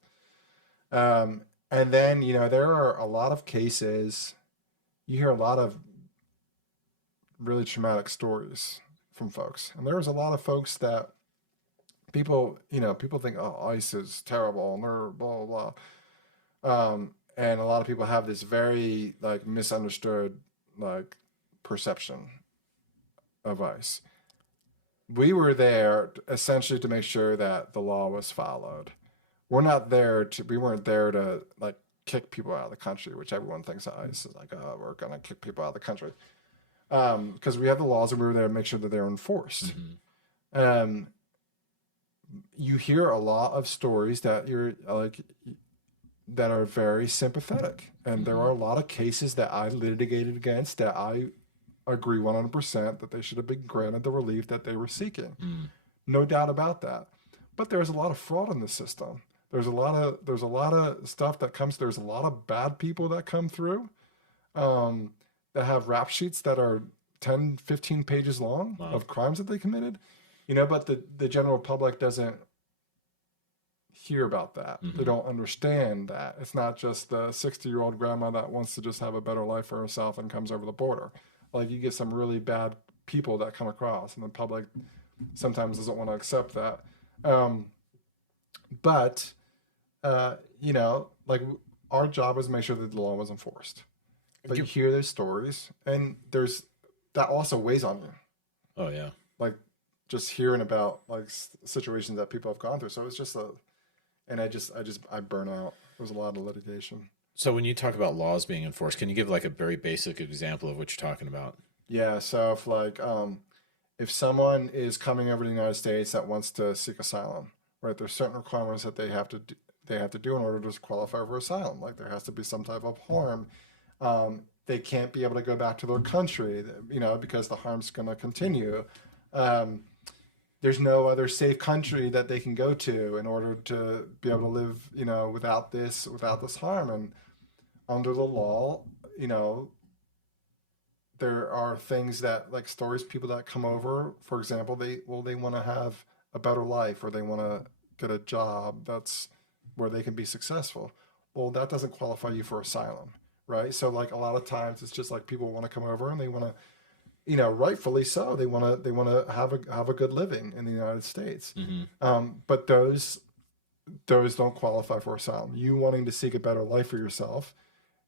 And then, you know, there are a lot of cases, you hear a lot of really traumatic stories from folks. And there was a lot of folks that people think, oh, ICE is terrible and they're blah, blah, blah. And a lot of people have this very like misunderstood like perception of ICE. We were there essentially to make sure that the law was followed. We weren't there to like kick people out of the country, which everyone thinks of ICE is like, oh, we're gonna kick people out of the country. Because we have the laws and we were there to make sure that they're enforced. You hear a lot of stories that that are very sympathetic, and there are a lot of cases that I litigated against that I agree 100% that they should have been granted the relief that they were seeking. No doubt about that. But there's a lot of fraud in the system. There's a lot of stuff that comes. There's a lot of bad people that come through that have rap sheets that are 10, 15 pages long of crimes that they committed. You know, but the general public doesn't hear about that. They don't understand that. It's not just the 60-year-old grandma that wants to just have a better life for herself and comes over the border. Like, you get some really bad people that come across, and the public sometimes doesn't want to accept that. But you know, like, our job was to make sure that the law was enforced. But you hear those stories, and that also weighs on you. Oh yeah. Like, just hearing about like situations that people have gone through. So it's just I burn out. There's a lot of litigation. So when you talk about laws being enforced, can you give like a very basic example of what you're talking about? Yeah. So if someone is coming over to the United States that wants to seek asylum, right? There's certain requirements that they have to do in order to qualify for asylum. Like, there has to be some type of harm. They can't be able to go back to their country, you know, because the harm's going to continue. There's no other safe country that they can go to in order to be able to live, you know, without this harm. And under the law, you know, there are things that, like, people that come over, for example, they want to have a better life, or they want to get a job that's where they can be successful. Well, that doesn't qualify you for asylum, right? So, like, a lot of times it's just like people want to come over and they want to, you know, rightfully so, they want to have a good living in the United States. But those don't qualify for asylum. You wanting to seek a better life for yourself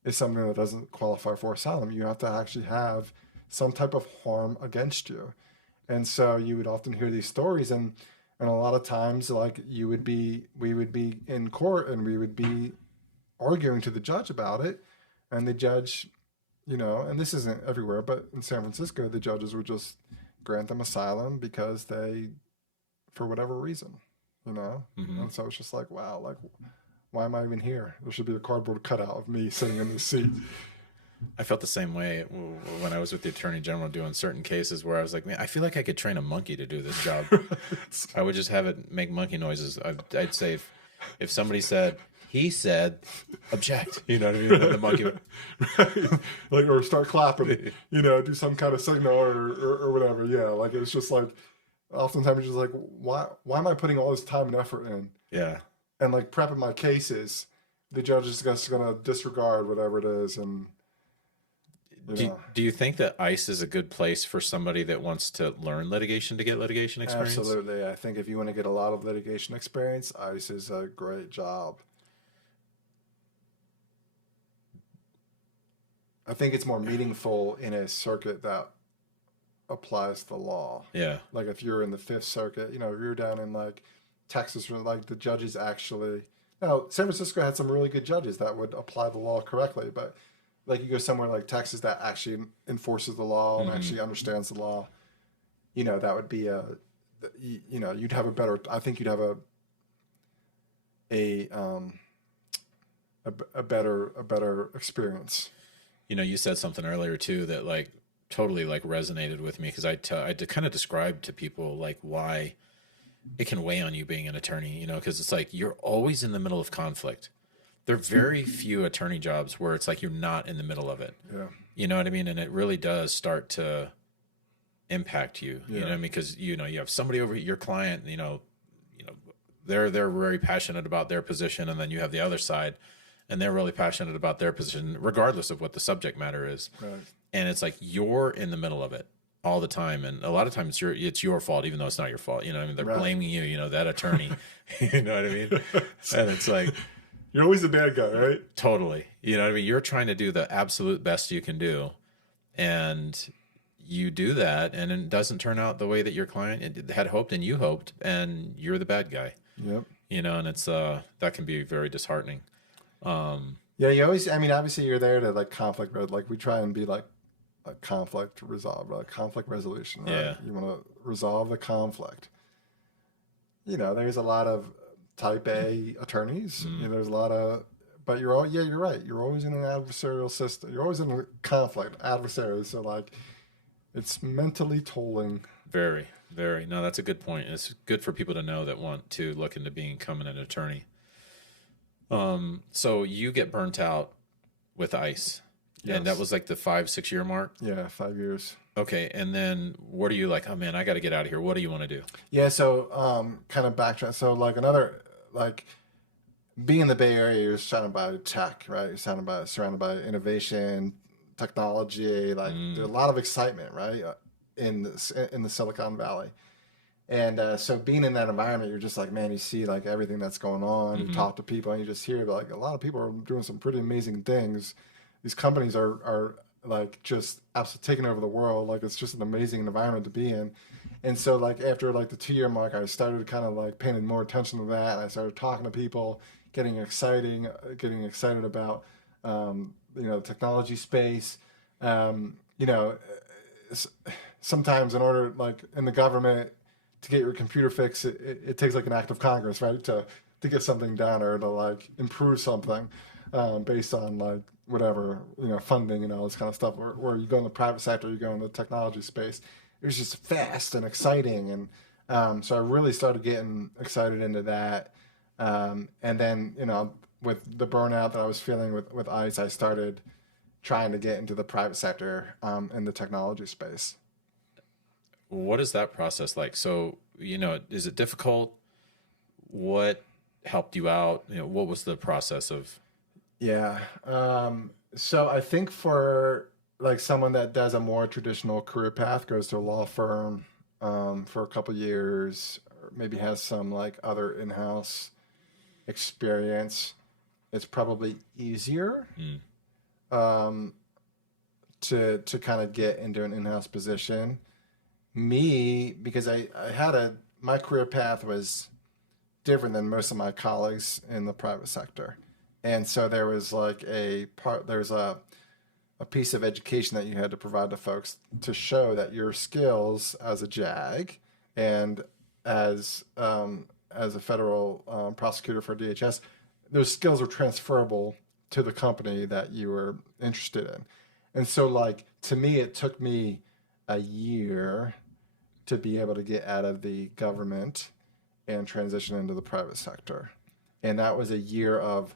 is something that doesn't qualify for asylum. You have to actually have some type of harm against you. And so you would often hear these stories, and a lot of times, like, we would be in court and we would be arguing to the judge about it, and the judge, you know, and this isn't everywhere, but in San Francisco, the judges would just grant them asylum because for whatever reason, you know? And so it's just like, wow, like, why am I even here? There should be a cardboard cutout of me sitting in the seat. I felt the same way when I was with the Attorney General doing certain cases where I was like, man, I feel like I could train a monkey to do this job. I would just have it make monkey noises. I'd say if somebody said, he said, object. You know what I mean? And the monkey would... Right. Like, or start clapping, you know, do some kind of signal or whatever. Yeah, like, it's just like, oftentimes you're just like, why am I putting all this time and effort in? Yeah. And, like, prepping my cases, the judge is just going to disregard whatever it is. And do you think that ICE is a good place for somebody that wants to learn litigation to get litigation experience? Absolutely. I think if you want to get a lot of litigation experience, ICE is a great job. I think it's more meaningful in a circuit that applies the law. Yeah. Like, if you're in the Fifth Circuit, you know, if you're down in, like, Texas, where, like, the judges actually... Now, San Francisco had some really good judges that would apply the law correctly, but, like, you go somewhere like Texas that actually enforces the law and actually understands the law, that would be you'd have a better, I think you'd have a better experience. You said something earlier too that like totally like resonated with me because I kind of described to people like why it can weigh on you being an attorney, because it's like you're always in the middle of conflict. There are very few attorney jobs where it's like you're not in the middle of it. Yeah. You know what I mean? And it really does start to impact you. You know what I mean? Because you have somebody over your client, they're very passionate about their position, and then you have the other side and they're really passionate about their position regardless of what the subject matter is. Right. And it's like you're in the middle of it all the time, and a lot of times it's your fault even though it's not your fault. I mean, they're blaming you, that attorney. You know what I mean? And it's like you're always the bad guy, right? Totally. You know what I mean? You're trying to do the absolute best you can do, and you do that, and it doesn't turn out the way that your client had hoped and you hoped, and you're the bad guy. Yep. And it's that can be very disheartening. Yeah, you always, I mean, obviously you're there to like conflict, like we try and be like a conflict conflict resolution, right? Yeah. You want to resolve the conflict. There's a lot of type A attorneys. There's a lot of, but you're right. You're always in an adversarial system. You're always in a conflict, adversary. So like, it's mentally tolling. Very, very. No, that's a good point. It's good for people to know that want to look into becoming an attorney. So you get burnt out with ICE, and that was like the 5-6 year mark. Yeah, 5 years. Okay, and then what are you like? Oh man, I got to get out of here. What do you want to do? Yeah, so kind of backtrack. So like being in the Bay Area, you're surrounded by tech, right? You're surrounded by innovation, technology. Like there's a lot of excitement, right, in the Silicon Valley. And so being in that environment, you're just like, man, you see like everything that's going on. You talk to people, and you just hear like a lot of people are doing some pretty amazing things. These companies are like just absolutely taking over the world. Like it's just an amazing environment to be in. And so like after like the 2 year mark, I started kind of like paying more attention to that. And I started talking to people, getting excited about the technology space. Sometimes in order, like in the government, to get your computer fixed, it takes like an act of Congress, right, to get something done or to like improve something based on like whatever, funding and all this kind of stuff. Where you go in the private sector, you go in the technology space, it was just fast and exciting. And so I really started getting excited into that. And then, with the burnout that I was feeling with ICE, I started trying to get into the private sector in the technology space. What is that process like? So, is it difficult? What helped you out? What was the process of? Yeah. So I think for like someone that does a more traditional career path, goes to a law firm for a couple years, or maybe has some like other in-house experience, it's probably easier to kind of get into an in-house position. Me, because my career path was different than most of my colleagues in the private sector. And so there was like there's a piece of education that you had to provide to folks to show that your skills as a JAG and as a federal prosecutor for DHS, those skills are transferable to the company that you were interested in. And so like, to me, it took me a year to be able to get out of the government and transition into the private sector. And that was a year of,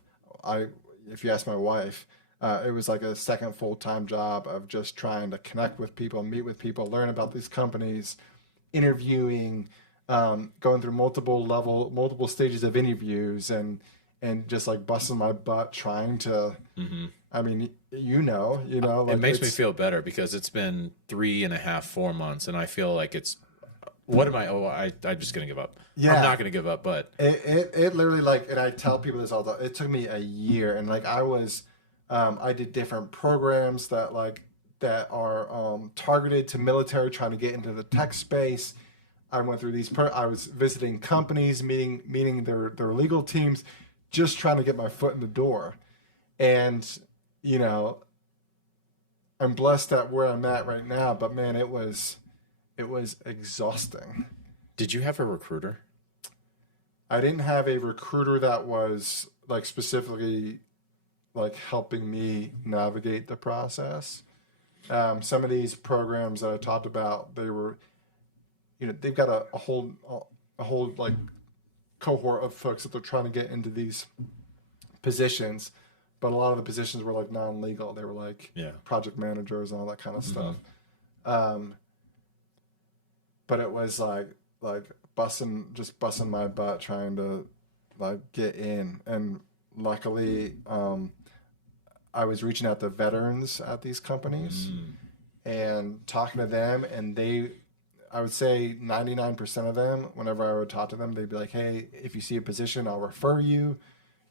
if you ask my wife, it was like a second full-time job of just trying to connect with people, meet with people, learn about these companies, interviewing, going through multiple stages of interviews, and just like busting my butt trying to, I mean, like it makes me feel better because it's been 3.5, 4 months, and I feel like it's, what am I? Oh, I'm just going to give up. Yeah. I'm not going to give up, but it literally, like, and I tell people this all the time, it took me a year, and like I did different programs that are targeted to military trying to get into the tech space. I went through I was visiting companies, meeting their legal teams, just trying to get my foot in the door. And, I'm blessed at where I'm at right now, but man, it was it was exhausting. Did you have a recruiter? I didn't have a recruiter that was like specifically like helping me navigate the process. Some of these programs that I talked about, they were, they've got a whole like cohort of folks that they're trying to get into these positions, but a lot of the positions were like non-legal. They were like project managers and all that kind of stuff. But it was like busting my butt trying to like get in, and luckily I was reaching out to veterans at these companies and talking to them, and I would say 99% of them, whenever I would talk to them, they'd be like, hey, if you see a position, I'll refer you.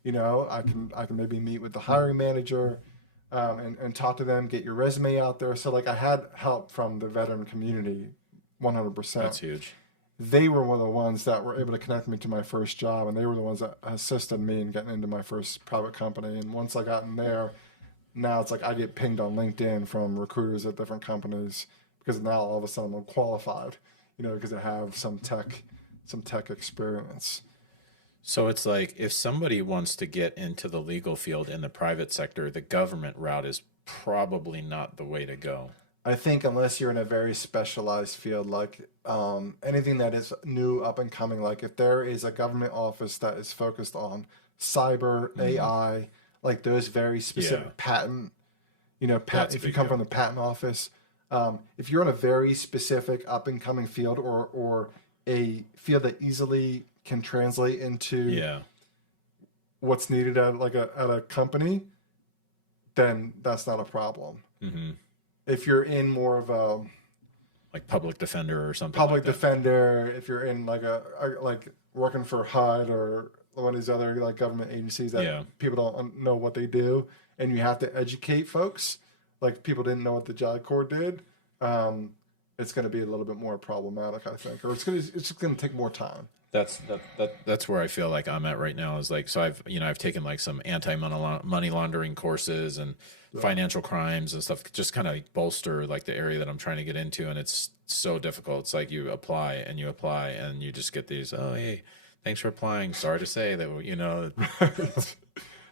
I can maybe meet with the hiring manager and talk to them, get your resume out there. So like I had help from the veteran community 100%. That's huge. They were one of the ones that were able to connect me to my first job, and they were the ones that assisted me in getting into my first private company. And once I got in there, now it's like I get pinged on LinkedIn from recruiters at different companies because now all of a sudden I'm qualified, because I have some tech experience. So it's like if somebody wants to get into the legal field in the private sector, the government route is probably not the way to go. I think unless you're in a very specialized field, like anything that is new, up and coming, like if there is a government office that is focused on cyber, AI, like those very specific patent, if you come from the patent office, if you're in a very specific up and coming field or a field that easily can translate into what's needed at a company, then that's not a problem. If you're in more of a like public defender or something, defender, if you're in like like working for HUD or one of these other like government agencies that people don't know what they do, and you have to educate folks, like people didn't know what the JAG Corps did, it's going to be a little bit more problematic, I think, or it's just going to take more time. That's where I feel like I'm at right now, is like, so I've taken like some anti-money laundering courses and financial crimes and stuff, just kind of bolster like the area that I'm trying to get into. And it's so difficult. It's like you apply and you just get these, oh, hey, thanks for applying. Sorry to say that,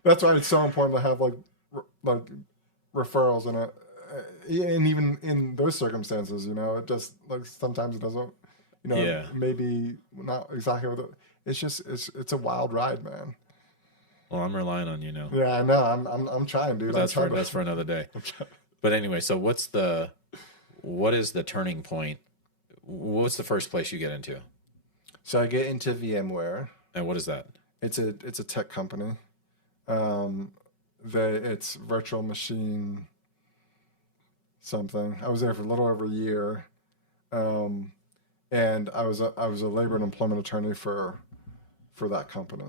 That's why it's so important to have like referrals and even in those circumstances, it just like sometimes it doesn't, maybe not exactly what it's a wild ride, man. Well, I'm relying on you now. Yeah, I know. I'm trying, dude. That's for another day. But anyway, so what is the turning point? What's the first place you get into? So I get into VMware. And what is that? It's a tech company. It's virtual machine something. I was there for a little over a year. And I was a labor and employment attorney for that company.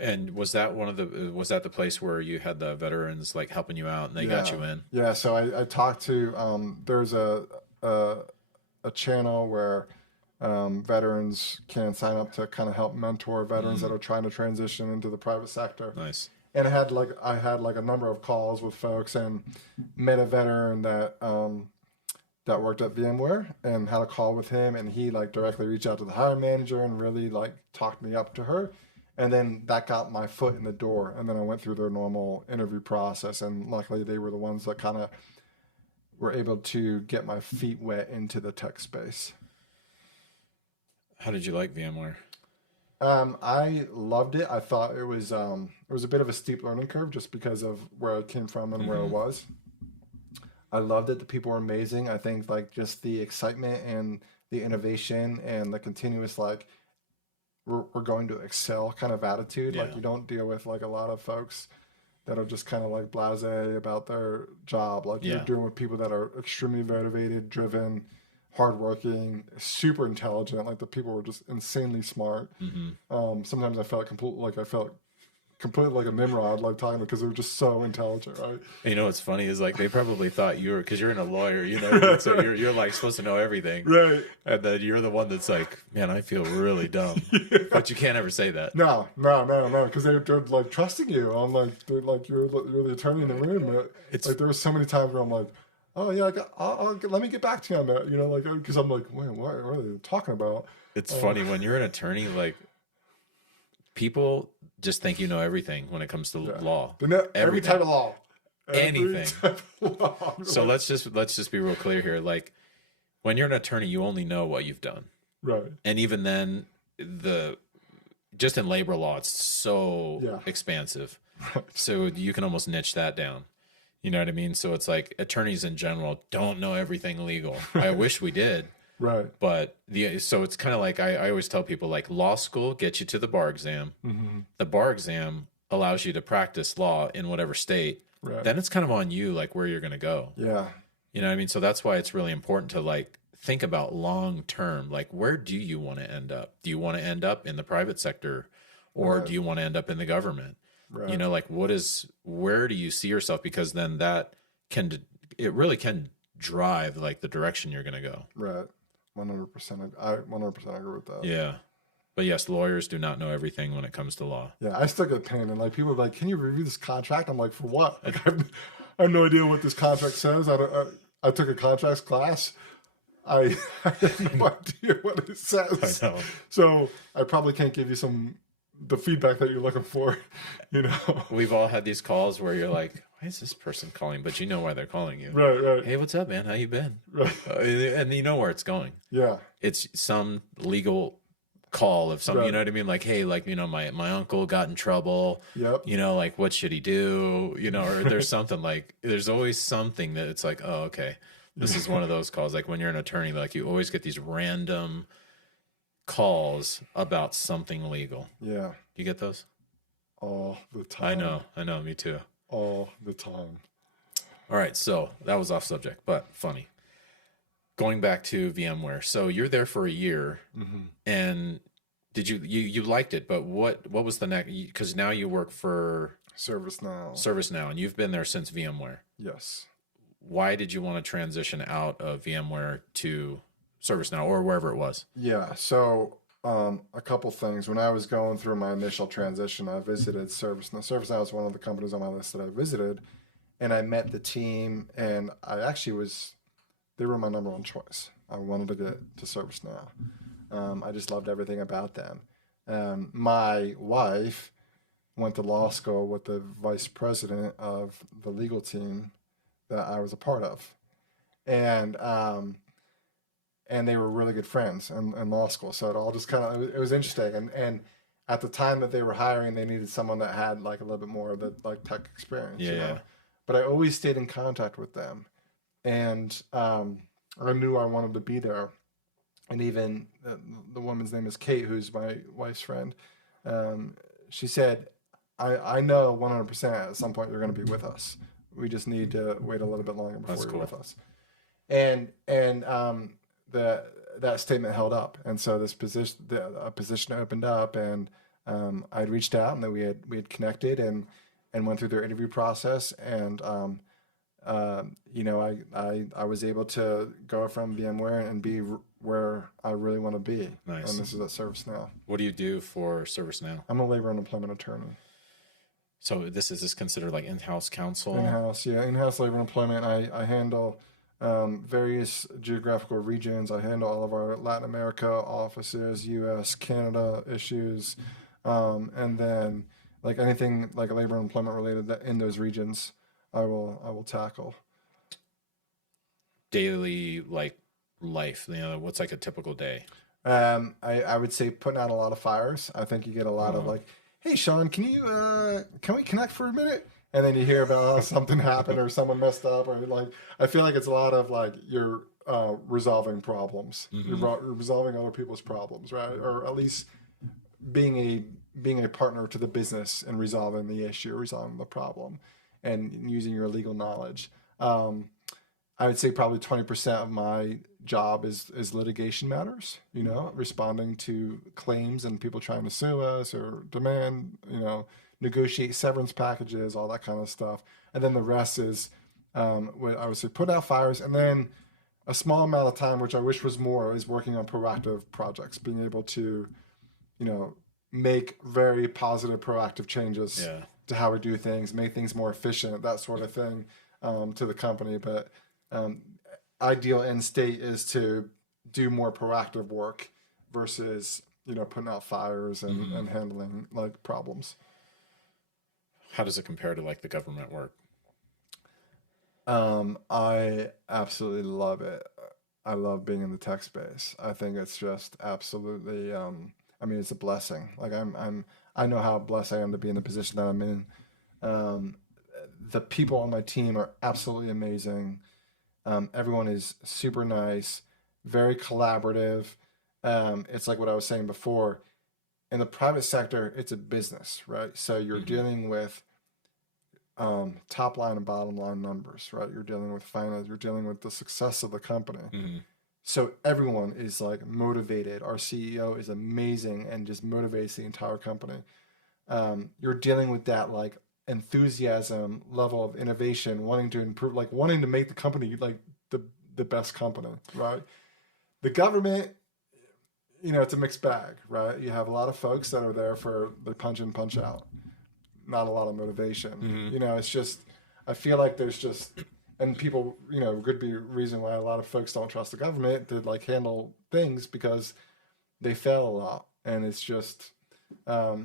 And was that the place where you had the veterans like helping you out and they got you in? Yeah. So I talked to there's a channel where veterans can sign up to kind of help mentor veterans that are trying to transition into the private sector. Nice. And I had a number of calls with folks and met a veteran that worked at VMware and had a call with him, and he like directly reached out to the hiring manager and really like talked me up to her. And then that got my foot in the door. And then I went through their normal interview process, and luckily they were the ones that kind of were able to get my feet wet into the tech space. How did you like VMware? I loved it. I thought it was a bit of a steep learning curve just because of where I came from and where I was. I loved it. The people were amazing. I think like just the excitement and the innovation and the continuous like we're going to excel kind of attitude. Like you don't deal with like a lot of folks that are just kind of like blasé about their job. Like you're dealing with people that are extremely motivated, driven, hardworking, super intelligent. Like the people were just insanely smart. Sometimes I felt completely like a Nimrod, like talking because they were just so intelligent, right? And you know what's funny is like they probably thought you were, because you're in a lawyer, so you're like supposed to know everything, right? And then you're the one that's like, man, I feel really dumb, but you can't ever say that. No, because they're like trusting you. I'm like, they're like you're the attorney in the room. It's like there were so many times where I'm like, oh yeah, let me get back to you on that. You know, like because I'm like, wait, what are they talking about? It's funny when you're an attorney, like people just think you know everything when it comes to Yeah. law. They know every Everything. type of law. Every Anything. type of law. So let's just be real clear here. Like when you're an attorney, you only know what you've done. Right. And even then just in labor law, it's so Yeah. expansive. Right. So you can almost niche that down. You know what I mean? So it's like attorneys in general don't know everything legal. I wish we did. Right. But so it's kind of like I always tell people, like, law school gets you to the bar exam. Mm-hmm. The bar exam allows you to practice law in whatever state. Right. Then it's kind of on you, like where you're going to go. Yeah. You know what I mean? So that's why it's really important to like think about long term. Like, where do you want to end up? Do you want to end up in the private sector, or Right. do you want to end up in the government? Right. You know, like where do you see yourself? Because then it really can drive like the direction you're going to go. Right. 100%. I 100% agree with that. Yeah. But yes, lawyers do not know everything when it comes to law. Yeah, I still get pain, and like people are like, "Can you review this contract?" I'm like, "For what?" Like, I have no idea what this contract says. I took a contracts class. I have no idea what it says. I know. So I probably can't give you the feedback that you're looking for. You know. We've all had these calls where you're like, why is this person calling? But you know why they're calling you. Right. Right. Hey, what's up, man? How you been? Right. And you know where it's going. Yeah. It's some legal call of some, Right. you know what I mean? Like, hey, like, you know, my uncle got in trouble. Yep. You know, like, what should he do? You know, or there's something like, there's always something that it's like, oh, okay. This is one of those calls. Like when you're an attorney, like you always get these random calls about something legal. Yeah. You get those? All the time. I know, me too. All the time. All right, so that was off subject, but funny. Going back to VMware. So you're there for a year, Mm-hmm. and did you liked it, but what was the next, because now you work for ServiceNow, and you've been there since VMware. Yes. Why did you want to transition out of VMware to ServiceNow or wherever it was? Yeah. So a couple things. When I was going through my initial transition, I visited ServiceNow. ServiceNow is one of the companies on my list that I visited, and I met the team, and they were my number one choice. I wanted to get to ServiceNow. I just loved everything about them. My wife went to law school with the vice president of the legal team that I was a part of, and they were really good friends in law school. So it all just kind of, it was interesting. And at the time that they were hiring, they needed someone that had like a little bit more of the like tech experience. Yeah. You know? But I always stayed in contact with them, and I knew I wanted to be there. And even the woman's name is Kate, who's my wife's friend. She said, I know 100% at some point you're going to be with us. We just need to wait a little bit longer before you're with us. And that statement held up. And so this a position opened up, and I'd reached out, and then we had connected and went through their interview process. And you know, I was able to go from VMware and be where I really want to be. Nice. And this is at ServiceNow. What do you do for ServiceNow? I'm a labor and employment attorney. So is this considered like in-house counsel? In-house labor and employment. I handle various geographical regions. I handle all of our Latin America offices, US, Canada issues, and then like anything like labor and employment related that in those regions, I will tackle. Daily like life, you know, what's like a typical day? I would say putting out a lot of fires. I think you get a lot of like, hey Sean, can we connect for a minute? And then you hear about something happened or someone messed up, or like, I feel like it's a lot of like you're resolving problems. Mm-hmm. You're resolving other people's problems, right? Or at least being a partner to the business and resolving the issue, resolving the problem, and using your legal knowledge. I would say probably 20% of my job is litigation matters, you know, responding to claims and people trying to sue us or demand, you know, negotiate severance packages, all that kind of stuff. And then the rest is, what I would say, put out fires. And then a small amount of time, which I wish was more, is working on proactive projects, being able to, you know, make very positive, proactive changes to how we do things, make things more efficient, that sort of thing, to the company. But um, ideal end state is to do more proactive work versus, you know, putting out fires and handling like problems. How does it compare to like the government work? I absolutely love it. I love being in the tech space. I think it's just absolutely, I mean, it's a blessing. Like I know how blessed I am to be in the position that I'm in. Um, the people on my team are absolutely amazing. Everyone is super nice, very collaborative. It's like what I was saying before. In the private sector, it's a business, right? So you're dealing with top line and bottom line numbers, right? You're dealing with finance, you're dealing with the success of the company. So everyone is like motivated. Our CEO is amazing and just motivates the entire company. You're dealing with that like enthusiasm, level of innovation, wanting to improve, like wanting to make the company like the best company, right? The government, you know, it's a mixed bag, right? You have a lot of folks that are there for the punch in, punch out, not a lot of motivation. You know, it's just, I feel like there's just, and people, you know, could be a reason why a lot of folks don't trust the government to like handle things because they fail a lot. And it's just, there's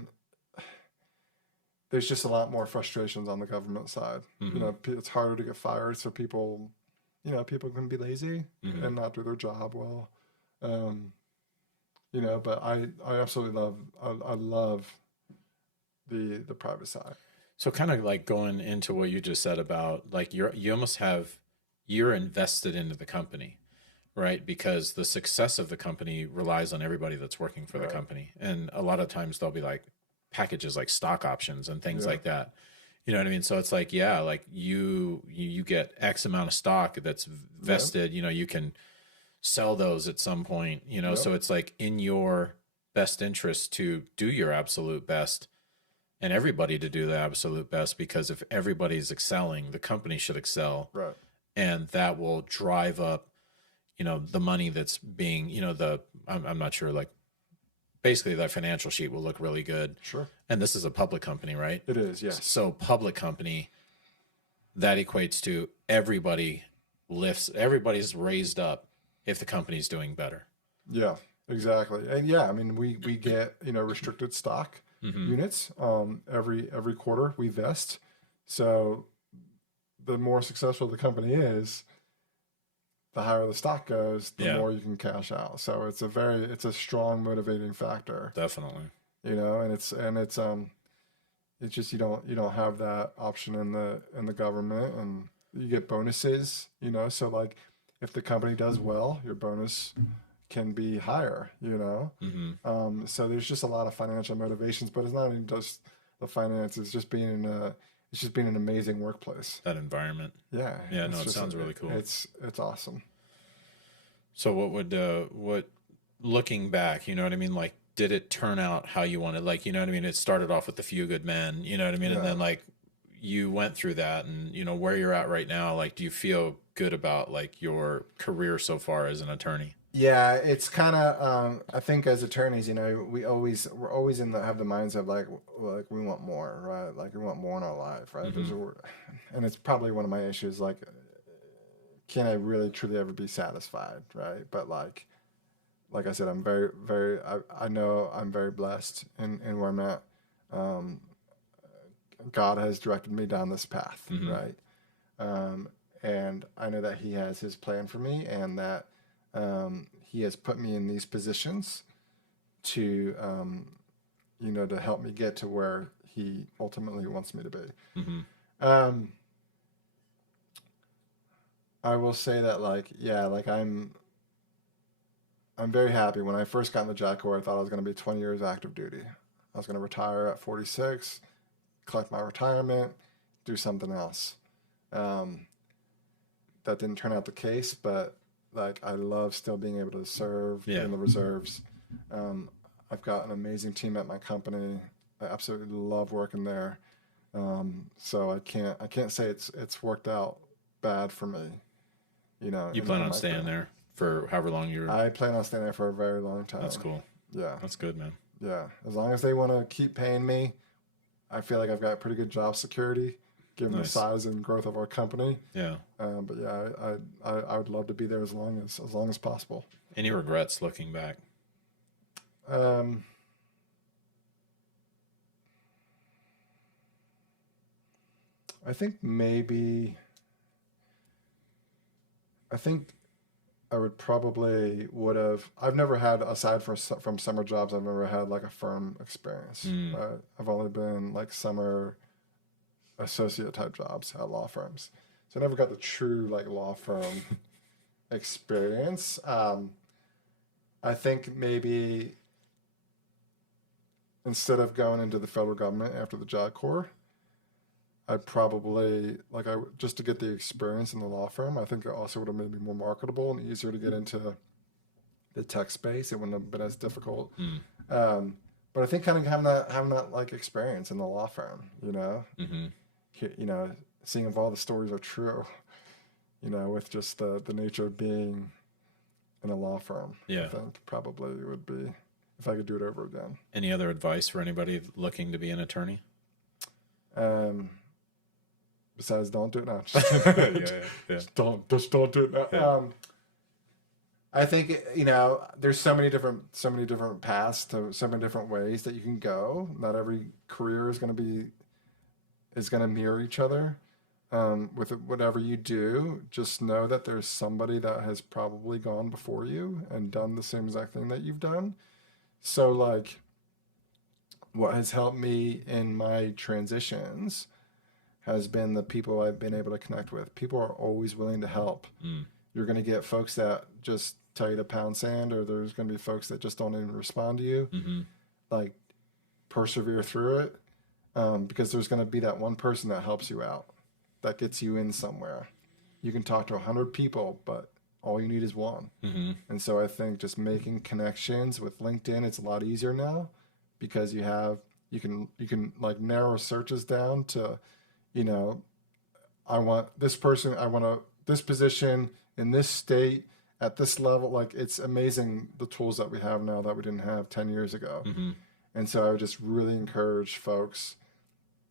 just a lot more frustrations on the government side. You know, it's harder to get fired, so people, you know, people can be lazy and not do their job well. You know, but I absolutely love, I love the private side. So kind of like going into what you just said about like you almost have, you're invested into the company, right? Because the success of the company relies on everybody that's working for the company. And a lot of times there'll be like packages like stock options and things like that. You know what I mean? So it's like, yeah, like you get X amount of stock that's vested, you know, you can sell those at some point, you know, so it's like in your best interest to do your absolute best and everybody to do the absolute best, because if everybody's excelling, the company should excel. Right. And that will drive up, you know, the money that's being, you know, I'm not sure, like basically that financial sheet will look really good. Sure. And this is a public company, right? It is, yes. So public company, that equates to everybody's raised up if the company's doing better. Yeah, exactly. And yeah, I mean, we get, you know, restricted stock units every quarter we vest. So the more successful the company is, the higher the stock goes, the more you can cash out. So it's a strong motivating factor. Definitely. You know, and it's just you don't have that option in the government, and you get bonuses, you know, so like if the company does well, your bonus can be higher, you know. So there's just a lot of financial motivations, but it's not even just the finance, it's just being an amazing workplace. That environment. Yeah. Yeah, no, it sounds really cool. It's awesome. So what looking back, you know what I mean? Like, did it turn out how you wanted? Like, you know what I mean? It started off with the Few Good Men, you know what I mean? And then like you went through that, and you know where you're at right now. Like, do you feel good about like your career so far as an attorney? Yeah, it's kind of I think as attorneys, you know, we're always have the mindset of like we want more, right? Like we want more in our life, right? And it's probably one of my issues, like can I really truly ever be satisfied, right? But like I said, I'm very I know I'm very blessed in where I'm at. God has directed me down this path, right? And I know that He has His plan for me, and that He has put me in these positions to, you know, to help me get to where He ultimately wants me to be. I will say that, like, yeah, like I'm very happy. When I first got in the JAG Corps, I thought I was going to be 20 years active duty. I was going to retire at 46, collect my retirement, do something else. That didn't turn out the case, but like I love still being able to serve in the reserves. I've got an amazing team at my company. I absolutely love working there. So I can't say it's worked out bad for me. You know, You plan on staying there for however long you're. I plan on staying there for a very long time. That's cool. Yeah. That's good, man. Yeah. As long as they want to keep paying me, I feel like I've got pretty good job security. given the Nice. size and growth of our company. Yeah. But yeah, I would love to be there as long as possible. Any regrets looking back? I think I would have. I've never had, aside from summer jobs, I've never had like a firm experience. I've only been like summer associate type jobs at law firms, so I never got the true like law firm experience. I think maybe instead of going into the federal government after the JAG Corps, I'd probably just to get the experience in the law firm. I think it also would have made me more marketable and easier to get into the tech space. It wouldn't have been as difficult. But I think kind of having that like experience in the law firm, seeing if all the stories are true, with just the nature of being in a law firm. Yeah. I think probably it would be if I could do it over again. Any other advice for anybody looking to be an attorney? Besides, don't do it now. Yeah. Don't do it now. I think there's so many different paths to so many different ways that you can go. Not every career is going to mirror each other. With whatever you do, just know that there's somebody that has probably gone before you and done the same exact thing that you've done. So like, what has helped me in my transitions has been the people I've been able to connect with. People are always willing to help. You're going to get folks that just tell you to pound sand, or there's going to be folks that just don't even respond to you. Like, persevere through it, because there's going to be that one person that helps you out, that gets you in somewhere. You can talk to 100 people, but all you need is one. And so I think just making connections with LinkedIn, it's a lot easier now because you can like narrow searches down to, I want this person, this position in this state at this level. Like, it's amazing the tools that we have now that we didn't have 10 years ago. And so I would just really encourage folks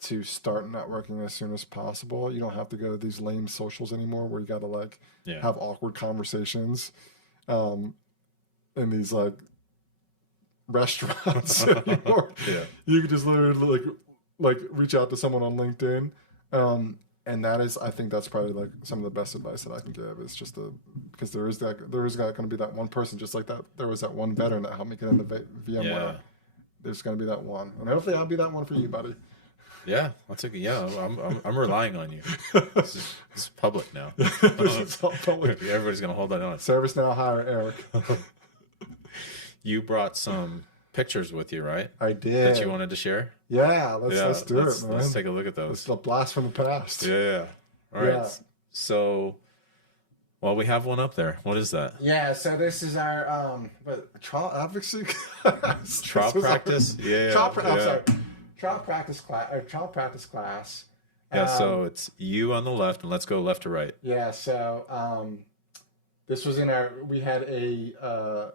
to start networking as soon as possible. You don't have to go to these lame socials anymore where you got to have awkward conversations in these like restaurants anymore. You can just literally like reach out to someone on LinkedIn. And I think that's probably like some of the best advice that I can give, is just because there is going to be that one person, just like that. There was that one veteran that helped me get into VMware. Yeah. There's going to be that one, and hopefully I'll be that one for you, buddy. Yeah, I'll take it. Yeah, I'm relying on you. This is public now. This is all public. Everybody's gonna hold that on. ServiceNow hire Eric. You brought some pictures with you, right? I did. That you wanted to share? Yeah, let's do it, man. Let's take a look at those. It's a blast from the past. Yeah. All right. So, well, we have one up there. What is that? Yeah. So this is our trial advocacy. Trial practice. Trial practice class. Yeah. So it's you on the left, and let's go left to right. Yeah. So this was we had a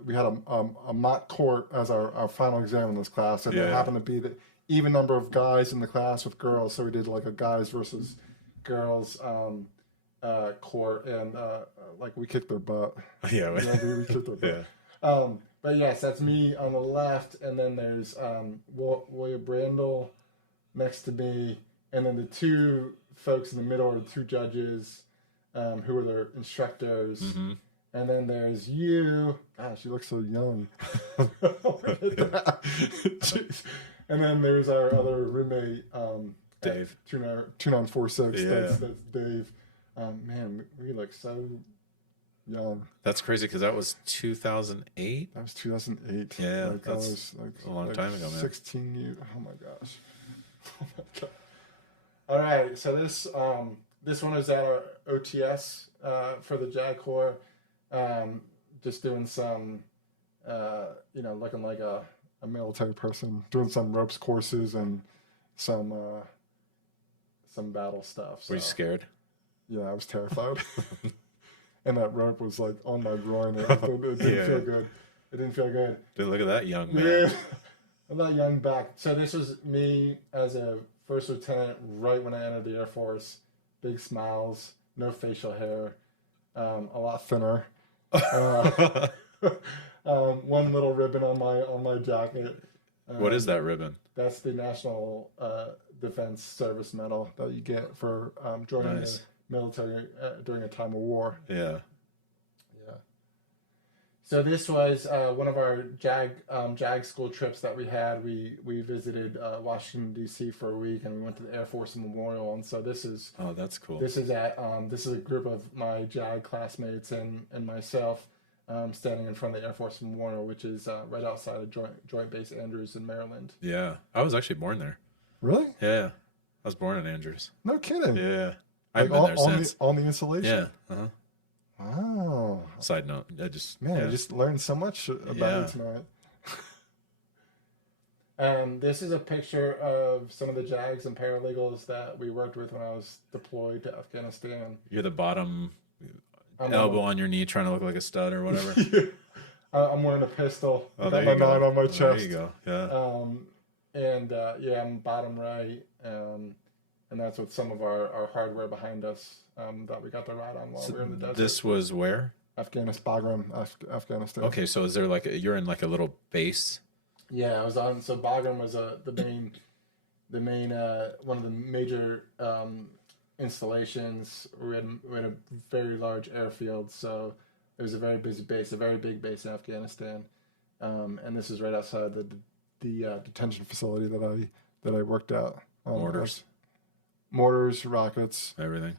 mock court as our final exam in this class, and it happened to be the even number of guys in the class with girls. So we did like a guys versus girls court, and like we kicked their butt. Yeah. We kicked their butt. But yes, that's me on the left, and then there's William Brandel next to me, and then the two folks in the middle are the two judges, who are their instructors, and then there's you. Gosh, you look so young. Jeez. And then there's our other roommate, Dave. 2946. Yeah. That's Dave. Man, we look so young. That's crazy because that was 2008. That was 2008. Yeah, that's a long time ago, man. 16 years. Oh my gosh. Oh my god. All right, so this one is at our OTS for the JAG Corps. Just doing some, looking like a military person, doing some ropes courses and some battle stuff. So. Were you scared? Yeah, I was terrified. And that rope was like on my groin. It didn't feel good. It didn't feel good. Dude, look at that young man. Yeah. I'm not young back. So this was me as a first lieutenant right when I entered the Air Force. Big smiles, no facial hair, a lot thinner. Uh, one little ribbon on my jacket. What is that ribbon? That's the National Defense Service Medal that you get for joining Nice. the military during a time of war. Yeah. Yeah. So this was one of our JAG school trips that we had. We visited Washington D.C. for a week, and we went to the Air Force Memorial. And so this is That's cool. this is a group of my JAG classmates and myself standing in front of the Air Force Memorial, which is right outside of Joint Base Andrews in Maryland. Yeah. I was actually born there. Really? Yeah. I was born in Andrews. No kidding. Yeah. I haven't Like been there since. on the installation. Yeah. Uh-huh. Wow. Side note. I just learned so much about you tonight. This is a picture of some of the JAGs and paralegals that we worked with when I was deployed to Afghanistan. You're the bottom elbow on your knee trying to look like a stud or whatever. I'm wearing a pistol. Oh, Got my 9 on my chest. There you go. Yeah. I'm bottom right. And that's with some of our hardware behind us that we got to ride on while we were in the desert. This was where? Bagram, Afghanistan. Okay, so is there you're in like a little base? Yeah, I was on. So Bagram was the main one of the major installations. We had a very large airfield, so it was a very busy base, a very big base in Afghanistan. And this is right outside the detention facility that I worked at. Mortars, rockets, everything.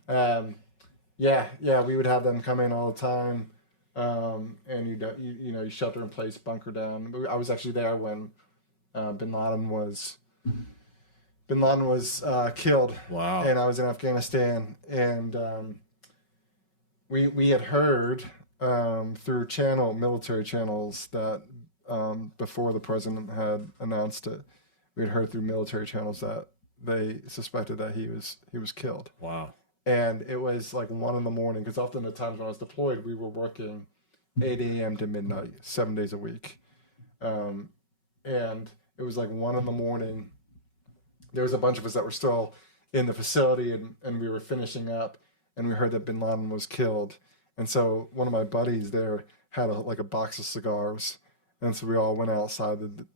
Yeah, we would have them come in all the time, and you shelter in place, bunker down. I was actually there when Bin Laden was killed. Wow. And I was in Afghanistan, and we had heard through military channels that before the president had announced it, we had heard through military channels that they suspected that he was killed. Wow. And it was like 1 a.m, because often the times when I was deployed, we were working 8 a.m. to midnight, 7 days a week. And it was like 1 a.m. There was a bunch of us that were still in the facility, and we were finishing up, and we heard that Bin Laden was killed. And so one of my buddies there had a box of cigars, and so we all went outside the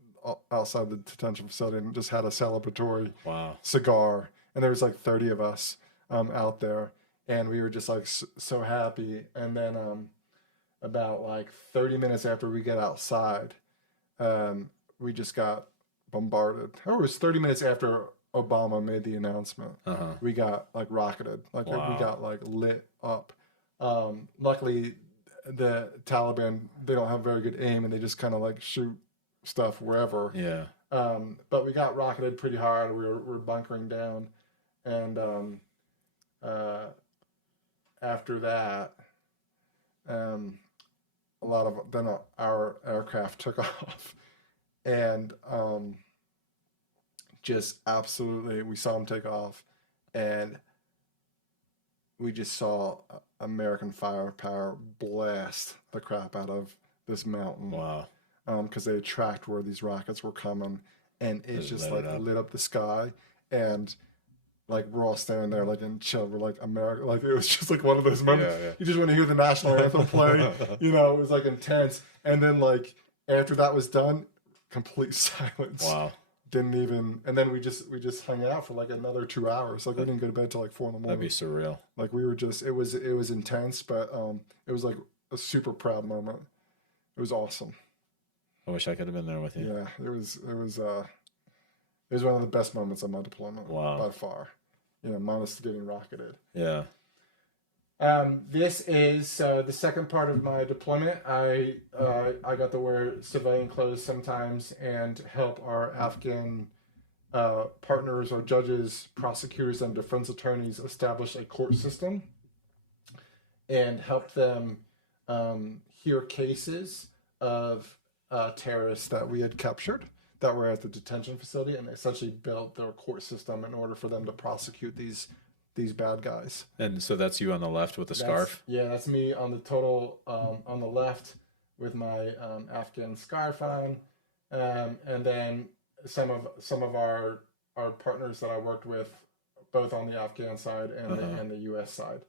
detention facility and just had a celebratory cigar. And there was like 30 of us out there, and we were just like so happy. And then about like 30 minutes after we get outside, we just got bombarded. Oh, it was 30 minutes after Obama made the announcement. We got like rocketed, we got like lit up. Luckily the Taliban, they don't have very good aim, and they just kind of like shoot stuff wherever. Yeah. But we got rocketed pretty hard. We were bunkering down, and after that, our aircraft took off, and just absolutely, we saw them take off, and we just saw American firepower blast the crap out of this mountain. Wow. Because they had tracked where these rockets were coming, and it just like lit up the sky, and like we're all standing there like in chill. We're like, America, like it was just like one of those moments. Yeah. You just want to hear the national anthem play. It was like intense. And then like after that was done, complete silence. Wow. Didn't even, and then we just hung out for like another 2 hours. Like we didn't go to bed till like 4 a.m. That'd be surreal. Like we were just, it was intense, but it was like a super proud moment. It was awesome. I wish I could have been there with you. Yeah, it was one of the best moments of my deployment. Wow. By far. Minus getting rocketed. Yeah. This is the second part of my deployment. I got to wear civilian clothes sometimes and help our Afghan partners or judges, prosecutors, and defense attorneys establish a court system and help them hear cases of terrorists that we had captured that were at the detention facility, and essentially built their court system in order for them to prosecute these bad guys. And so that's you on the left with the scarf? Yeah, that's me on the left with my Afghan scarf on, and then some of our are partners that I worked with, both on the Afghan side and the U.S. side.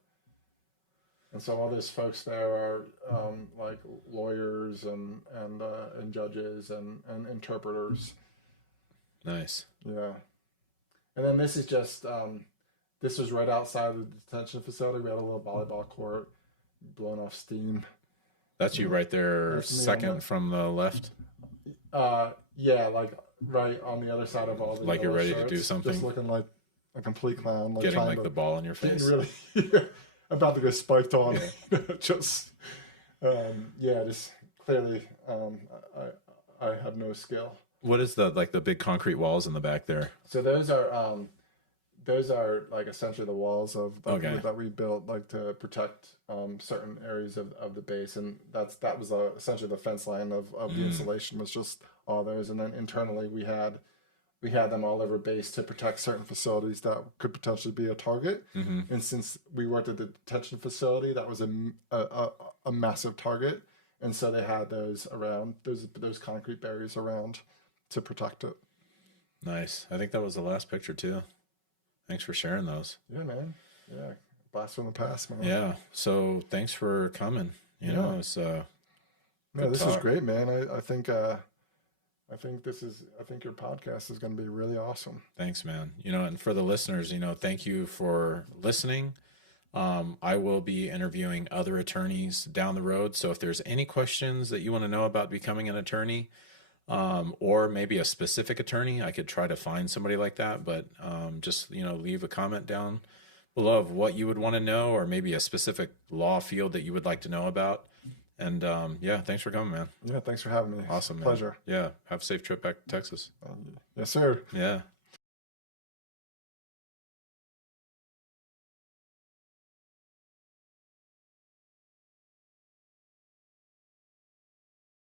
And so all those folks there are like lawyers and judges and interpreters. Nice. Yeah. And then this is just this was right outside of the detention facility. We had a little volleyball court, blowing off steam. That's you right there, That's me second from the left. Yeah, like right on the other side of all the Like you're yellow ready to do shirts, something? just looking like a complete clown, like Getting trying like to, the ball in your getting face. really about to get spiked on. Just just clearly, I have no skill. What is the big concrete walls in the back there? So those are like essentially the walls of that we built like to protect certain areas of the base, and that was essentially the fence line of the installation was just all those, and then internally we had them all over base to protect certain facilities that could potentially be a target. And since we worked at the detention facility, that was a massive target, and so they had those around those concrete barriers around to protect it. Nice. I think that was the last picture too. Thanks for sharing those. Yeah, man. Yeah, blast from the past, man. Yeah. So thanks for coming. You know, it's this is great, man. I think your podcast is going to be really awesome. Thanks, man. You know, and for the listeners, you know, thank you for listening. I will be interviewing other attorneys down the road. So if there's any questions that you want to know about becoming an attorney, or maybe a specific attorney, I could try to find somebody like that, but just, you know, leave a comment down below of what you would want to know, or maybe a specific law field that you would like to know about. And thanks for coming, man. Yeah, thanks for having me. Awesome, man. Pleasure. Yeah, have a safe trip back to Texas. Yes, sir. Yeah.